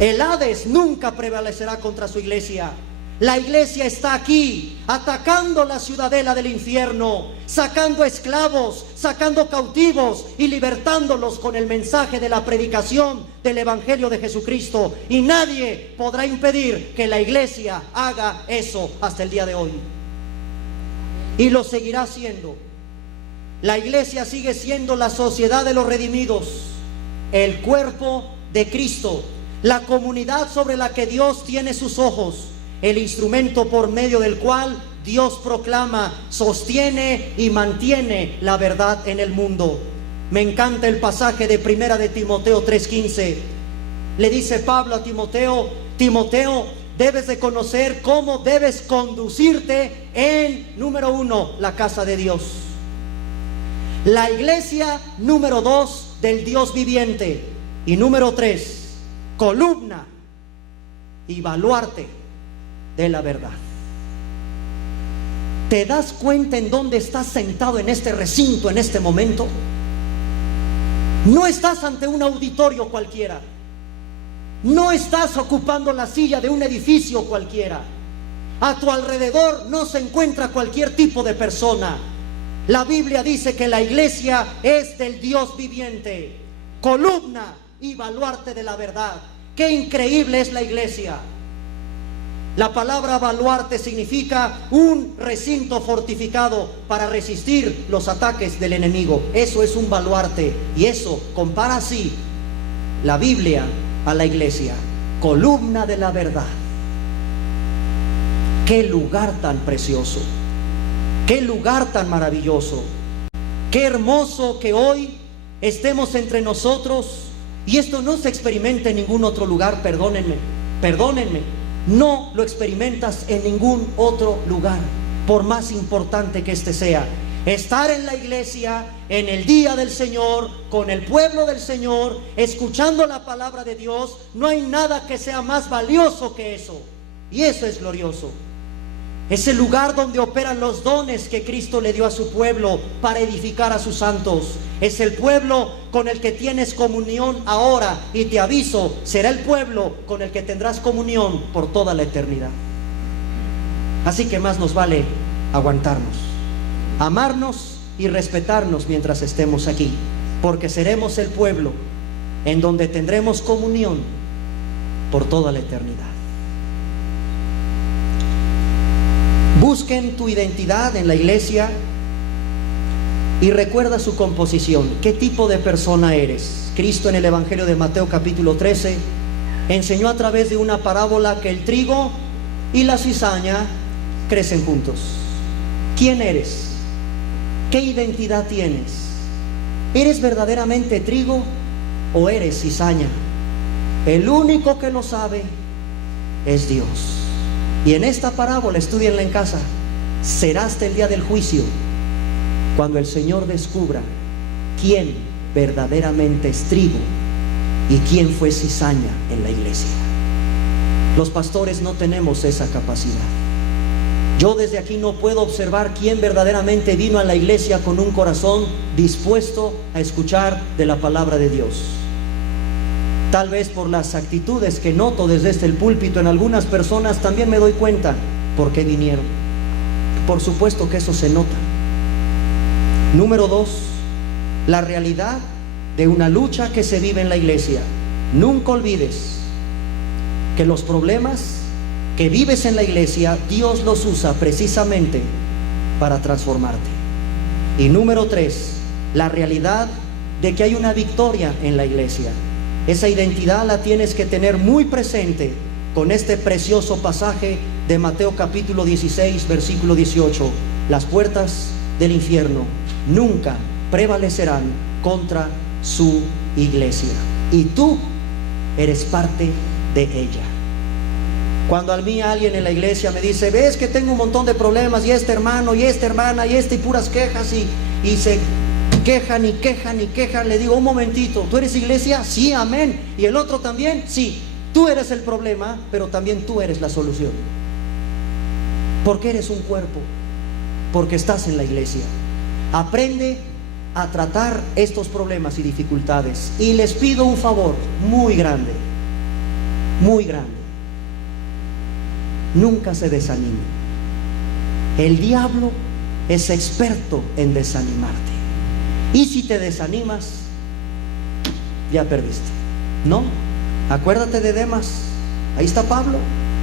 El Hades nunca prevalecerá contra su iglesia. La iglesia está aquí, atacando la ciudadela del infierno, sacando esclavos, sacando cautivos y libertándolos con el mensaje de la predicación del Evangelio de Jesucristo. Y nadie podrá impedir que la iglesia haga eso hasta el día de hoy. Y lo seguirá haciendo. La iglesia sigue siendo la sociedad de los redimidos, el cuerpo de Cristo, la comunidad sobre la que Dios tiene sus ojos, el instrumento por medio del cual Dios proclama, sostiene y mantiene la verdad en el mundo. Me encanta el pasaje de Primera de Timoteo 3:15. Le dice Pablo a Timoteo: Timoteo, debes de conocer cómo debes conducirte en, número 1, la casa de Dios, la iglesia, número 2, del Dios viviente, y número 3, columna y baluarte de la verdad. ¿Te das cuenta en dónde estás sentado en este recinto en este momento? No estás ante un auditorio cualquiera, no estás ocupando la silla de un edificio cualquiera. A tu alrededor no se encuentra cualquier tipo de persona. La Biblia dice que la iglesia es del Dios viviente, columna y baluarte de la verdad. Qué increíble es la iglesia. La palabra baluarte significa un recinto fortificado para resistir los ataques del enemigo. Eso es un baluarte, y eso compara así la Biblia a la iglesia, columna de la verdad. Qué lugar tan precioso, qué lugar tan maravilloso, qué hermoso que hoy estemos entre nosotros, y esto no se experimenta en ningún otro lugar. Perdónenme, no lo experimentas en ningún otro lugar, por más importante que este sea. Estar en la iglesia, en el día del Señor, con el pueblo del Señor, escuchando la palabra de Dios, no hay nada que sea más valioso que eso. Y eso es glorioso. Es el lugar donde operan los dones que Cristo le dio a su pueblo para edificar a sus santos. Es el pueblo con el que tienes comunión ahora, y te aviso, será el pueblo con el que tendrás comunión por toda la eternidad. Así que más nos vale aguantarnos, amarnos y respetarnos mientras estemos aquí, porque seremos el pueblo en donde tendremos comunión por toda la eternidad. Busquen tu identidad en la iglesia y recuerda su composición. ¿Qué tipo de persona eres? Cristo en el Evangelio de Mateo capítulo 13 enseñó a través de una parábola que el trigo y la cizaña crecen juntos. ¿Quién eres? ¿Qué identidad tienes? ¿Eres verdaderamente trigo o eres cizaña? El único que lo sabe es Dios. Y en esta parábola, estudienla en casa, será hasta el día del juicio cuando el Señor descubra quién verdaderamente es trigo y quién fue cizaña en la iglesia. Los pastores no tenemos esa capacidad. Yo desde aquí no puedo observar quién verdaderamente vino a la iglesia con un corazón dispuesto a escuchar de la palabra de Dios. Tal vez por las actitudes que noto desde el púlpito en algunas personas también me doy cuenta por qué vinieron. Por supuesto que eso se nota. Número 2, la realidad de una lucha que se vive en la iglesia. Nunca olvides que los problemas que vives en la iglesia, Dios los usa precisamente para transformarte. Y número 3, la realidad de que hay una victoria en la iglesia. Esa identidad la tienes que tener muy presente con este precioso pasaje de Mateo capítulo 16, versículo 18. Las puertas del infierno nunca prevalecerán contra su iglesia. Y tú eres parte de ella. Cuando a mí alguien en la iglesia me dice, ves que tengo un montón de problemas, y este hermano, y esta hermana, y puras quejas, y se quejan y quejan y quejan, le digo, un momentito, ¿tú eres iglesia? Sí, amén. ¿Y el otro también? Sí. Tú eres el problema, pero también tú eres la solución. Porque eres un cuerpo, porque estás en la iglesia. Aprende a tratar estos problemas y dificultades. Y les pido un favor muy grande, muy grande. Nunca se desanimen. El diablo es experto en desanimarte. Y si te desanimas, ya perdiste. No, acuérdate de Demas. Ahí está Pablo,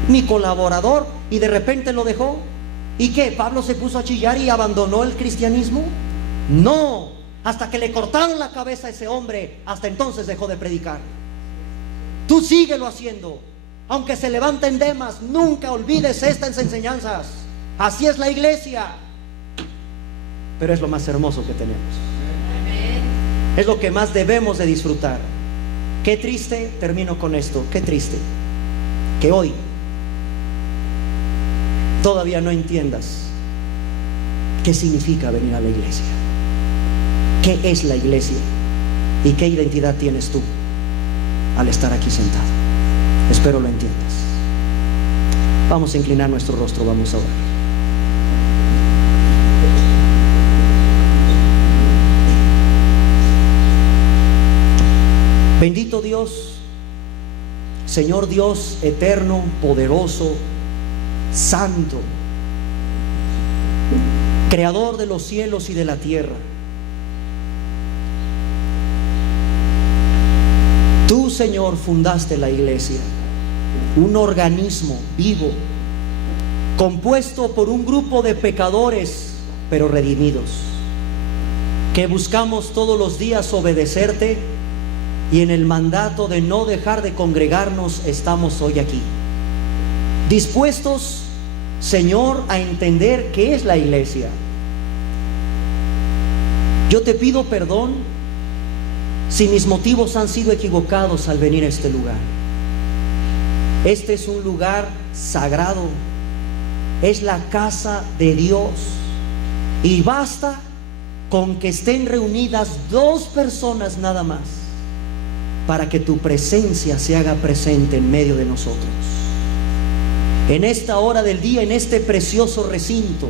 mi colaborador, y de repente lo dejó. ¿Y qué? ¿Pablo se puso a chillar y abandonó el cristianismo? No, hasta que le cortaron la cabeza a ese hombre, hasta entonces dejó de predicar. Tú síguelo haciendo, aunque se levanten Demas. Nunca olvides estas enseñanzas. Así es la iglesia. Pero es lo más hermoso que tenemos. Es lo que más debemos de disfrutar. Qué triste, termino con esto, qué triste que hoy todavía no entiendas qué significa venir a la iglesia, qué es la iglesia y qué identidad tienes tú al estar aquí sentado. Espero lo entiendas. Vamos a inclinar nuestro rostro, vamos a orar. Bendito Dios, Señor Dios eterno, poderoso, santo, creador de los cielos y de la tierra. Tú, Señor, fundaste la iglesia, un organismo vivo, compuesto por un grupo de pecadores, pero redimidos, que buscamos todos los días obedecerte. Y en el mandato de no dejar de congregarnos estamos hoy aquí, dispuestos, Señor, a entender qué es la iglesia. Yo te pido perdón si mis motivos han sido equivocados al venir a este lugar. Este es un lugar sagrado, es la casa de Dios, y basta con que estén reunidas 2 personas nada más, para que tu presencia se haga presente en medio de nosotros. En esta hora del día, en este precioso recinto,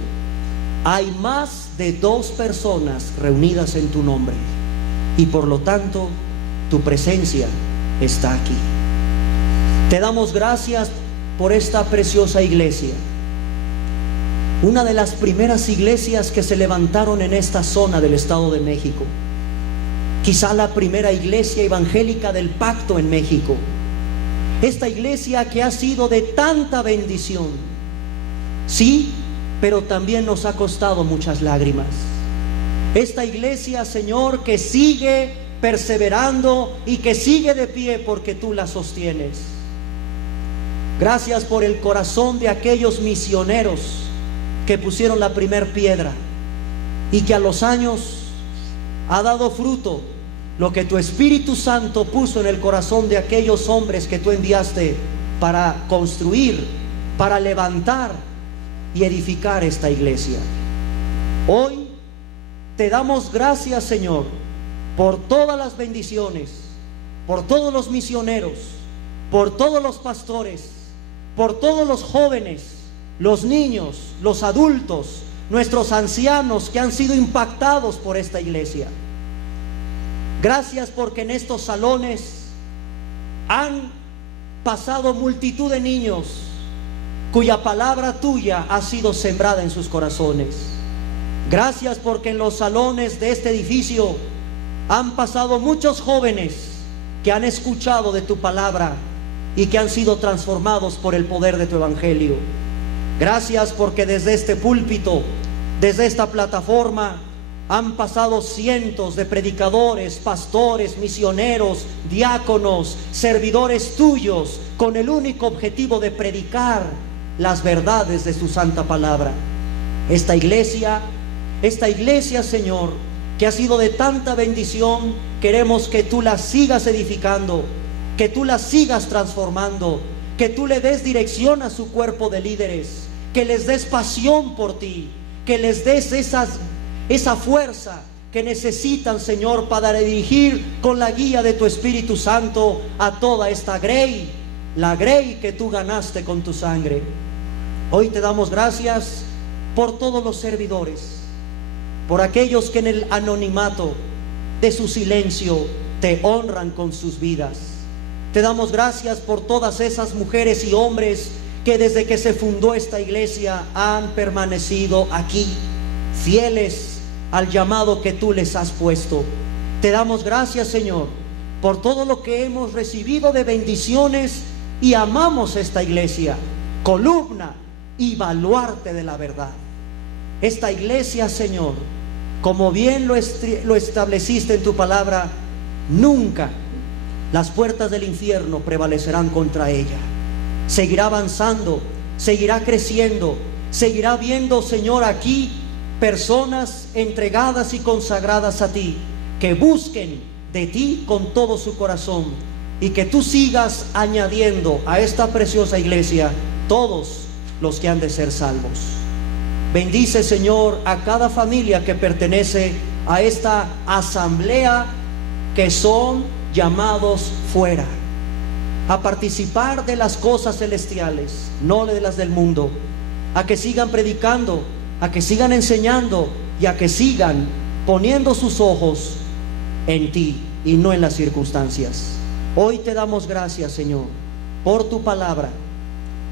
hay más de 2 personas reunidas en tu nombre, y por lo tanto tu presencia está aquí. Te damos gracias por esta preciosa iglesia, una de las primeras iglesias que se levantaron en esta zona del Estado de México, quizá la primera iglesia evangélica del pacto en México. Esta iglesia que ha sido de tanta bendición, sí, pero también nos ha costado muchas lágrimas. Esta iglesia, Señor, que sigue perseverando y que sigue de pie porque tú la sostienes. Gracias por el corazón de aquellos misioneros que pusieron la primer piedra y que a los años ha dado fruto lo que tu Espíritu Santo puso en el corazón de aquellos hombres que tú enviaste para construir, para levantar y edificar esta iglesia. Hoy te damos gracias, Señor, por todas las bendiciones, por todos los misioneros, por todos los pastores, por todos los jóvenes, los niños, los adultos, nuestros ancianos que han sido impactados por esta iglesia. Gracias porque en estos salones han pasado multitud de niños cuya palabra tuya ha sido sembrada en sus corazones. Gracias porque en los salones de este edificio han pasado muchos jóvenes que han escuchado de tu palabra y que han sido transformados por el poder de tu evangelio. Gracias porque desde este púlpito, desde esta plataforma, han pasado cientos de predicadores, pastores, misioneros, diáconos, servidores tuyos, con el único objetivo de predicar las verdades de su santa palabra. Esta iglesia, Señor, que ha sido de tanta bendición, queremos que tú la sigas edificando, que tú la sigas transformando, que tú le des dirección a su cuerpo de líderes, que les des pasión por ti, que les des esa fuerza que necesitan, Señor, para dirigir con la guía de tu Espíritu Santo a toda esta grey, la grey que tú ganaste con tu sangre. Hoy te damos gracias por todos los servidores, por aquellos que en el anonimato de su silencio te honran con sus vidas. Te damos gracias por todas esas mujeres y hombres que desde que se fundó esta iglesia han permanecido aquí, fieles al llamado que tú les has puesto. Te damos gracias, Señor, por todo lo que hemos recibido de bendiciones, y amamos esta iglesia, columna y baluarte de la verdad. Esta iglesia, Señor, como bien lo estableciste en tu palabra, nunca las puertas del infierno prevalecerán contra ella. Seguirá avanzando, seguirá creciendo, seguirá viendo, Señor, aquí personas entregadas y consagradas a ti, que busquen de ti con todo su corazón, y que tú sigas añadiendo a esta preciosa iglesia todos los que han de ser salvos. Bendice, Señor, a cada familia que pertenece a esta asamblea, que son llamados fuera a participar de las cosas celestiales, no de las del mundo, a que sigan predicando, a que sigan enseñando y a que sigan poniendo sus ojos en ti y no en las circunstancias. Hoy te damos gracias, Señor, por tu palabra,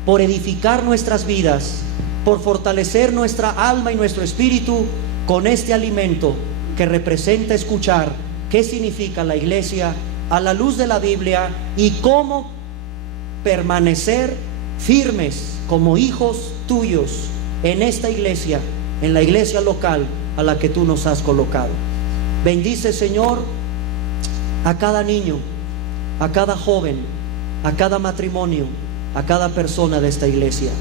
por edificar nuestras vidas, por fortalecer nuestra alma y nuestro espíritu con este alimento que representa escuchar qué significa la iglesia a la luz de la Biblia, y cómo permanecer firmes como hijos tuyos en esta iglesia, en la iglesia local a la que tú nos has colocado. Bendice, Señor, a cada niño, a cada joven, a cada matrimonio, a cada persona de esta iglesia,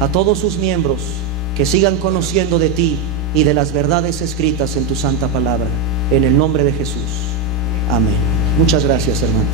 a todos sus miembros, que sigan conociendo de ti y de las verdades escritas en tu santa palabra, en el nombre de Jesús. Amén. Muchas gracias, hermanos.